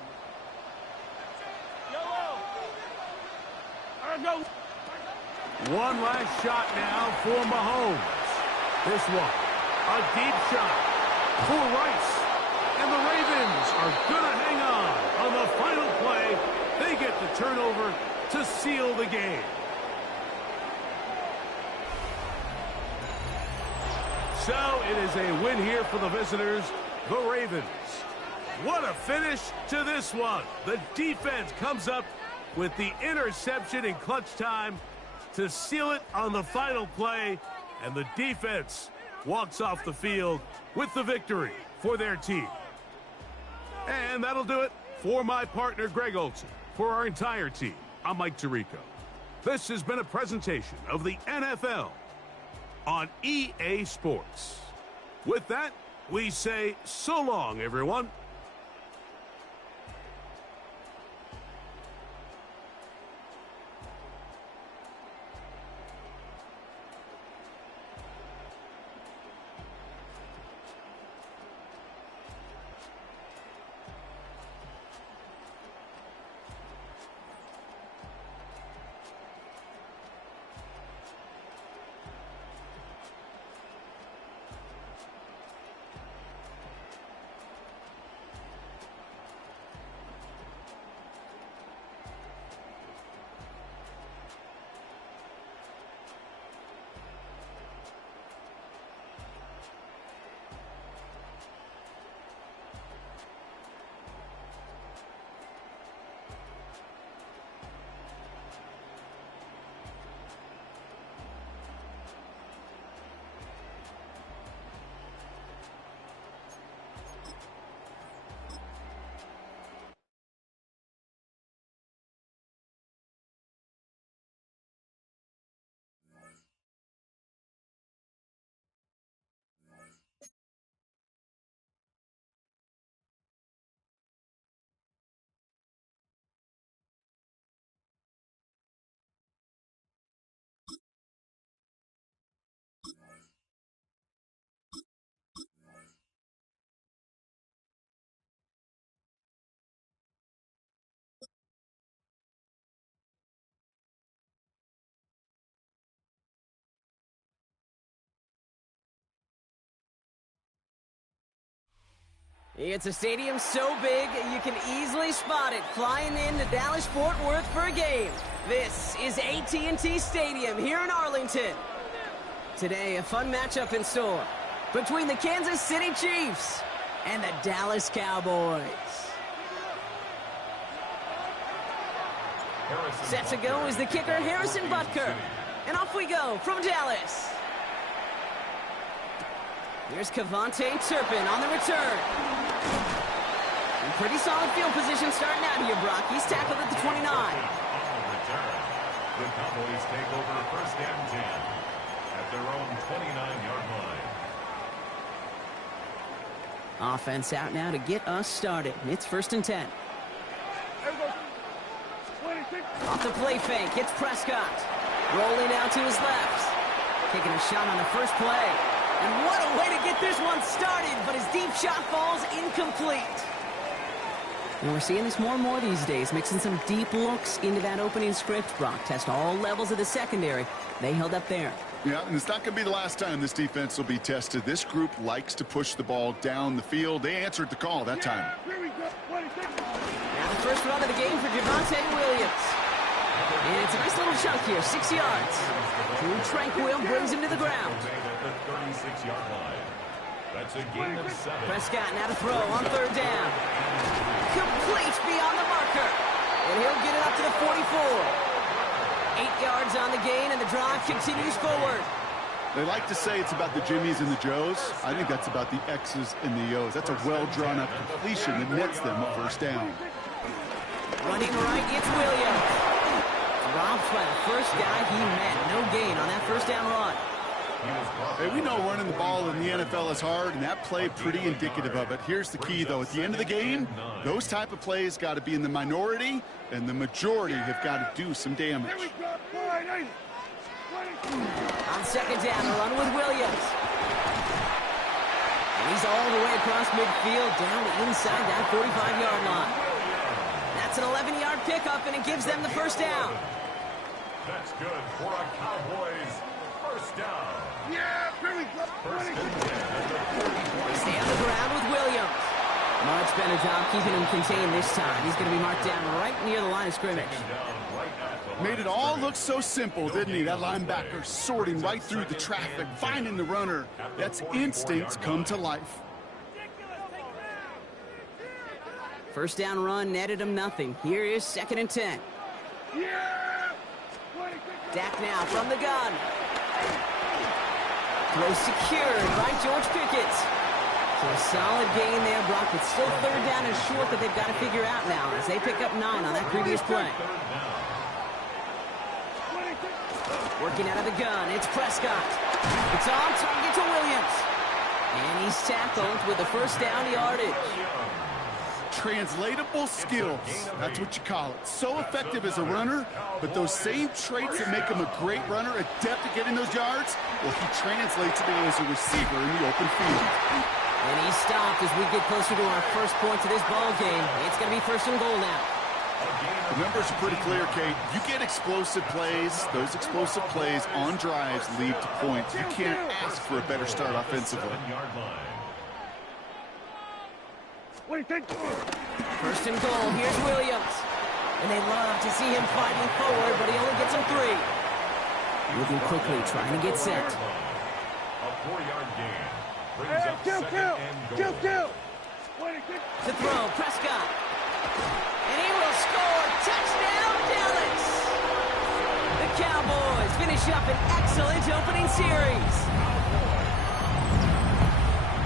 One last shot now for Mahomes. This one, a deep shot for Rice. And the Ravens are going to hang on the final play. They get the turnover to seal the game. So it is a win here for the visitors, the Ravens. What a finish to this one. The defense comes up with the interception in clutch time to seal it on the final play, and the defense walks off the field with the victory for their team. And that'll do it for my partner, Greg Olson. For our entire team, I'm Mike Tirico. This has been a presentation of the NFL on EA Sports. With that, we say so long, everyone. It's a stadium so big you can easily spot it flying into Dallas-Fort Worth for a game. This is AT&T Stadium here in Arlington. Today, a fun matchup in store between the Kansas City Chiefs and the Dallas Cowboys. Set to go is the kicker, Harrison Butker. And off we go from Dallas. Here's Kevontae Turpin on the return. And pretty solid field position starting out here, Brock. He's tackled at the 29. On the return, the Cowboys take over first and 10 at their own 29-yard line. Offense out now to get us started. It's first and 10. Off the play fake, it's Prescott. Rolling out to his left. Taking a shot on the first play. And what a way to get this one started, but his deep shot falls incomplete. And we're seeing this more and more these days, mixing some deep looks into that opening script. Brock test all levels of the secondary. They held up there. Yeah, and it's not going to be the last time this defense will be tested. This group likes to push the ball down the field. They answered the call that time. Now the first run of the game for Javonte Williams. And it's a nice little chunk here, 6 yards. Drew Tranquil brings him to the ground. The 36-yard line. That's a gain of 7. Prescott now to throw on third down. Complete beyond the marker. And he'll get it up to the 44. 8 yards on the gain, and the drive continues forward. They like to say it's about the Jimmies and the Joes. I think that's about the X's and the O's. That's a well-drawn-up completion that nets them a first down. Running right, it's Williams. Dropped by the first guy he met. No gain on that first down run. Hey, we know running the ball in the NFL is hard, and that play pretty indicative of it. Here's the key, though. At the end of the game, those type of plays got to be in the minority, and the majority have got to do some damage. On second down, a run with Williams. And he's all the way across midfield, down inside that 45-yard line. That's an 11-yard pickup, and it gives them the first down. That's good for a Cowboys first down. Yeah, very good. First and 10 at the 44. They stay on the ground with Williams. Much better job keeping him contained this time. He's going to be marked down right near the line of scrimmage. Down right at the Made it all look so simple, didn't he? That linebacker sorting right through the traffic, finding the runner. That's instincts come to life. First down run netted him nothing. Here is 2nd and 10. Dak now from the gun. Throw secured by George Pickett. So a solid gain there, Brock, but still 3rd down and short that they've got to figure out now as they pick up 9 on that previous play. Working out of the gun, it's Prescott. It's on target to Williams. And he's tackled with the first down yardage. Translatable skills, that's what you call it. So effective as a runner, but those same traits that make him a great runner, adept at getting those yards, well, he translates it as a receiver in the open field. And he stopped as we get closer to our first points of this ball game. It's going to be 1st and goal now. The numbers are pretty clear, Kate. You get explosive plays. Those explosive plays on drives lead to points. You can't ask for a better start offensively. 1st and goal. Here's Williams. And they love to see him fighting forward, but he only gets them 3. Moving quickly, trying to get set. A 4-yard gain. Brings up 2nd and goal. To throw, Prescott. And he will score. Touchdown, Dallas. The Cowboys finish up an excellent opening series.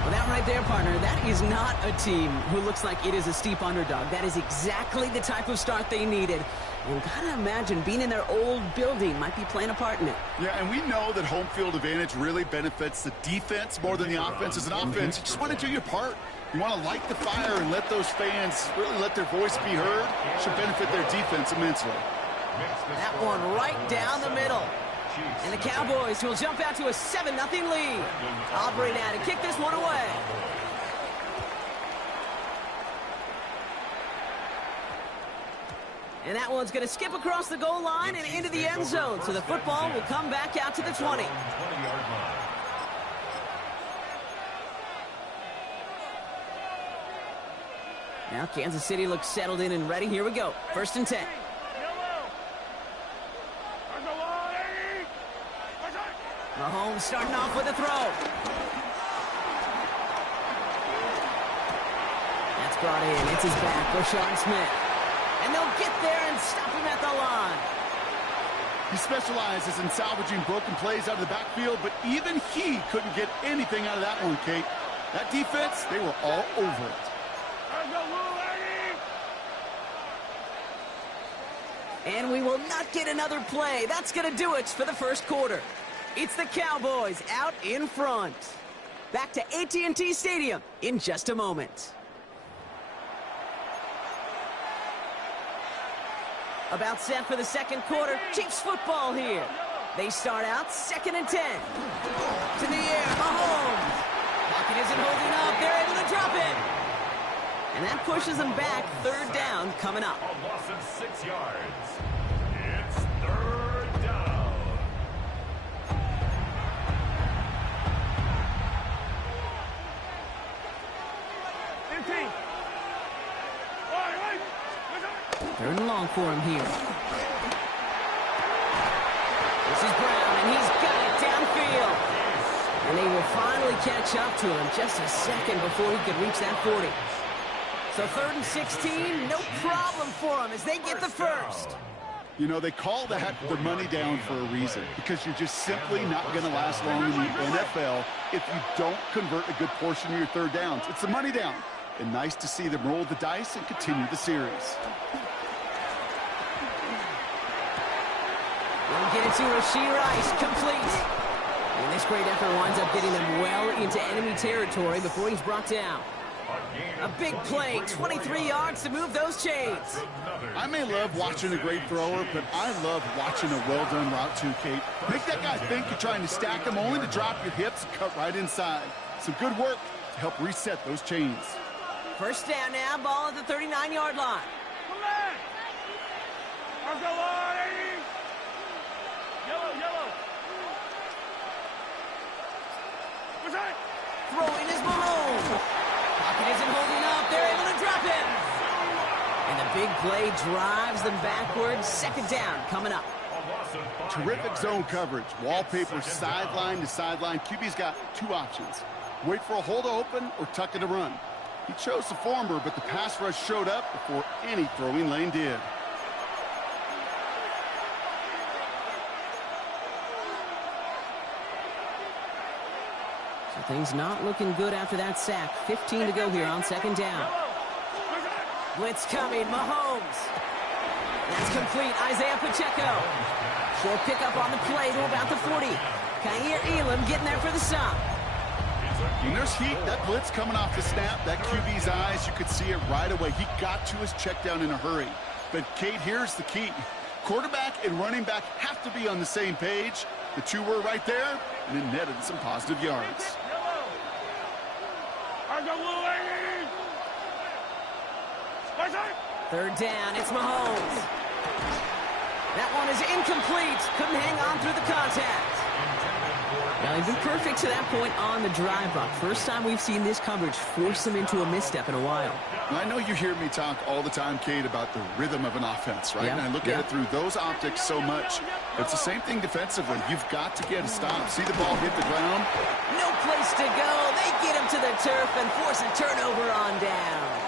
Well, that right there, partner, that is not a team who looks like it is a steep underdog. That is exactly the type of start they needed. And gotta imagine being in their old building might be playing a part in it. Yeah, and we know that home field advantage really benefits the defense more than the offense. As an offense, you just want to do your part. You want to light the fire and let those fans really let their voice be heard. Should benefit their defense immensely. That one right down the middle. And the Cowboys will jump out to a 7-0 lead. Aubrey now to kick this one away. And that one's going to skip across the goal line and into the end zone. So the football will come back out to the 20. Now Kansas City looks settled in and ready. Here we go. 1st and 10. Mahomes starting off with a throw. That's brought in. It's his back, Rashawn Smith. And they'll get there and stop him at the line. He specializes in salvaging broken plays out of the backfield, but even he couldn't get anything out of that one, Kate. That defense, they were all over it. And we will not get another play. That's going to do it for the first quarter. It's the Cowboys out in front. Back to AT&T Stadium in just a moment. About set for the second quarter. Chiefs football here. They start out 2nd and 10. To the air, Mahomes. Pocket isn't holding up. They're able to drop it. And that pushes them back. 3rd down coming up. A loss of 6 yards. It's 3rd down. Third and long for him here. This is Brown, and he's got it downfield. And they will finally catch up to him just a second before he could reach that 40. So 3rd and 16, no problem for him as they get the first. You know, they call that the money down for a reason, because you're just simply not going to last long in the NFL if you don't convert a good portion of your 3rd downs. It's the money down. And nice to see them roll the dice and continue the series. They'll get it to Rashee Rice, complete. And this great effort winds up getting them well into enemy territory before he's brought down. A big play, 23 yards to move those chains. I may love watching a great thrower, but I love watching a well-done route too, Kate. Make that guy think you're trying to stack him, only to drop your hips and cut right inside. Some good work to help reset those chains. First down now, ball at the 39-yard line. Throwing is Mahomes. Pocket isn't holding up. They're able to drop it. And the big big play drives them backwards. Second down coming up. Terrific zone coverage. Wallpaper sideline to sideline. QB's got two options. Wait for a hole to open or tuck it to run. He chose the former, but the pass rush showed up before any throwing lane did. So things not looking good after that sack. 15 to go here on second down. Blitz coming, Mahomes. That's complete, Isaiah Pacheco. Short pickup on the play to about the 40. Kaiir Elam getting there for the stop. When there's heat, that blitz coming off the snap, that QB's eyes, you could see it right away. He got to his check down in a hurry. But, Kate, here's the key. Quarterback and running back have to be on the same page. The two were right there, and it netted some positive yards. Third down, it's Mahomes. That one is incomplete. Couldn't hang on through the contact. Now, he's been perfect to that point on the drive up. First time we've seen this coverage force him into a misstep in a while. I know you hear me talk all the time, Kate, about the rhythm of an offense, right? Yeah. And I look at it through those optics so much. It's the same thing defensively. You've got to get a stop. See the ball hit the ground? No place to go. They get him to the turf and force a turnover on downs.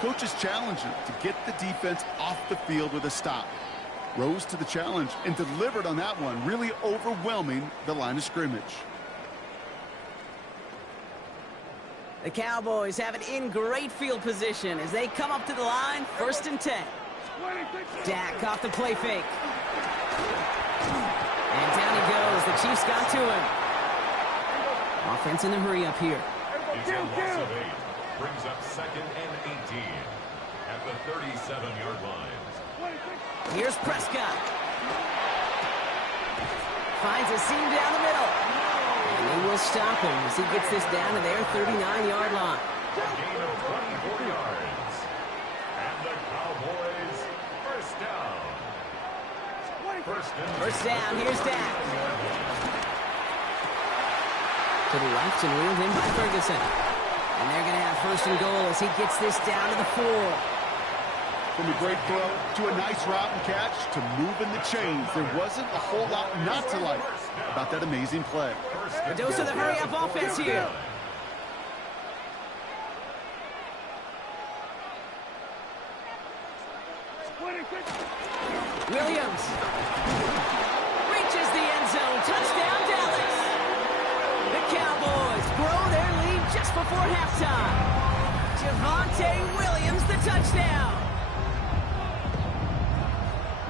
Coach's challenging to get the defense off the field with a stop. Rose to the challenge and delivered on that one, really overwhelming the line of scrimmage. The Cowboys have it in great field position as they come up to the line, 1st and 10. Dak off the play fake. And down he goes. The Chiefs got to him. Offense in the hurry up here. It's a loss of 8. Brings up 2nd and 18 at the 37-yard line. Here's Prescott. Finds a seam down the middle. And they will stop him as he gets this down to their 39-yard line. A gain of 24 yards. And the Cowboys, first down. First down, here's Dak. To the left and reeled in by Ferguson. And they're going to have 1st and goal as he gets this down to the 4. From a great throw to a nice route and catch to moving the chains. There wasn't a whole lot not to like about that amazing play. A dose of the hurry-up offense here. Williams reaches the end zone. Touchdown, Dallas. The Cowboys grow their lead just before halftime. Javonte Williams, the touchdown.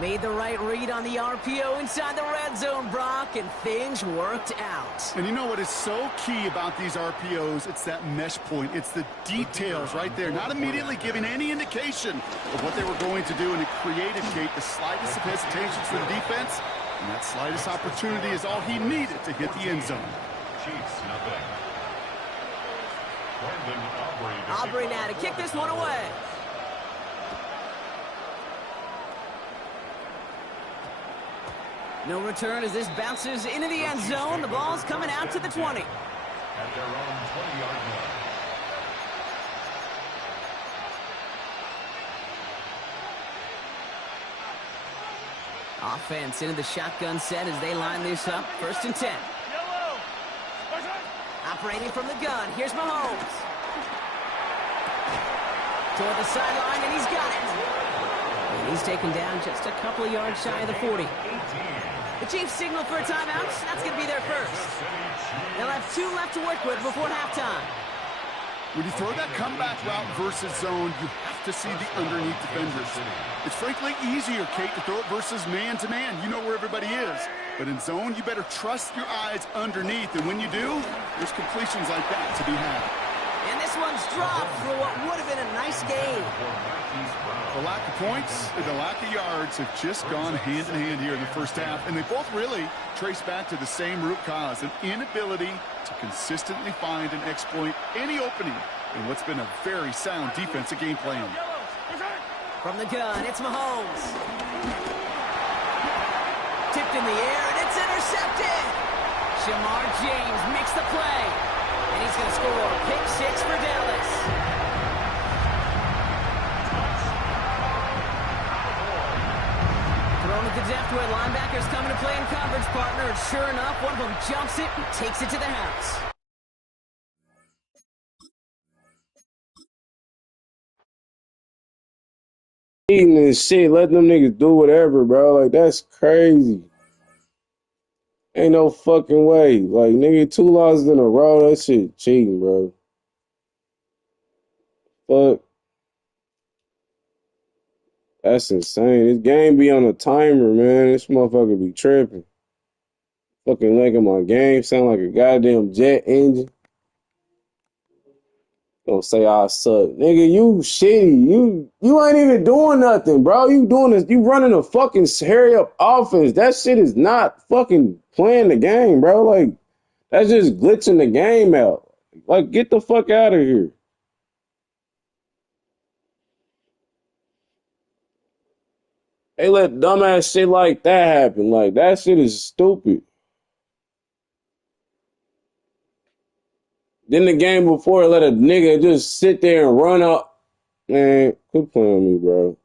Made the right read on the RPO inside the red zone, Brock, and things worked out. And you know what is so key about these RPOs? It's that mesh point. It's the details right there. Not immediately giving any indication of what they were going to do, and it created, Kate, the slightest of hesitations for the defense. And that slightest opportunity is all he needed to hit the end zone. Chiefs, nothing. Aubrey now to kick this one away. No return as this bounces into the end zone. The ball's coming out to the 20. At their own 20-yard line. Offense into the shotgun set as they line this up. 1st and 10. Operating from the gun. Here's Mahomes. Toward the sideline, and he's got it. And he's taken down just a couple of yards shy of the 40. The Chiefs signal for a timeout. That's going to be their first. They'll have 2 left to work with before halftime. When you throw that comeback route versus zone, you have to see the underneath defenders. It's frankly easier, Kate, to throw it versus man-to-man. You know where everybody is. But in zone, you better trust your eyes underneath. And when you do, there's completions like that to be had. And this one's dropped for what would have been a nice game. The lack of points and the lack of yards have just gone hand in hand here in the first half. And they both really trace back to the same root cause, an inability to consistently find and exploit any opening in what's been a very sound defensive game plan. From the gun, it's Mahomes. Tipped in the air, and it's intercepted. Shamar James makes the play. And he's going to score pick 6 for Dallas. depth where linebackers coming to play in coverage, partner. And sure enough, one of them jumps it and takes it to the house. Eating this shit, let them niggas do whatever, bro. Like, that's crazy. Ain't no fucking way. Like, nigga, 2 losses in a row, that shit cheating, bro. Fuck. That's insane. This game be on a timer, man. This motherfucker be tripping. Fucking making my game sound like a goddamn jet engine. Don't say I suck. Nigga, you shitty. You ain't even doing nothing, bro. You doing this. You running a fucking hurry up offense. That shit is not fucking playing the game, bro. Like, that's just glitching the game out. Like, get the fuck out of here. They let dumbass shit like that happen. Like, that shit is stupid. Then the game before, let a nigga just sit there and run up. Man, quit playing with me, bro.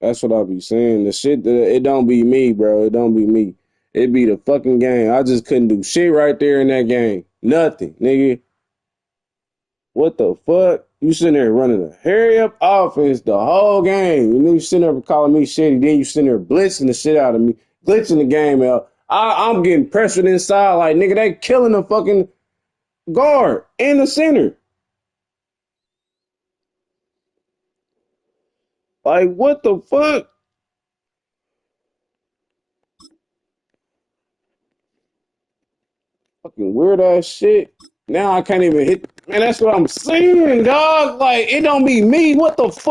That's what I be saying. The shit that it don't be me, bro. It don't be me. It be the fucking game. I just couldn't do shit right there in that game. Nothing, nigga. What the fuck? You sitting there running a hurry up offense the whole game. You sitting there calling me shitty. Then you sitting there blitzing the shit out of me, glitching the game out. I'm getting pressured inside like, nigga, they killing the fucking guard in the center. Like, what the fuck? Fucking weird ass shit. Now I can't even hit. Man, that's what I'm saying, dog. Like, it don't be me. What the fuck?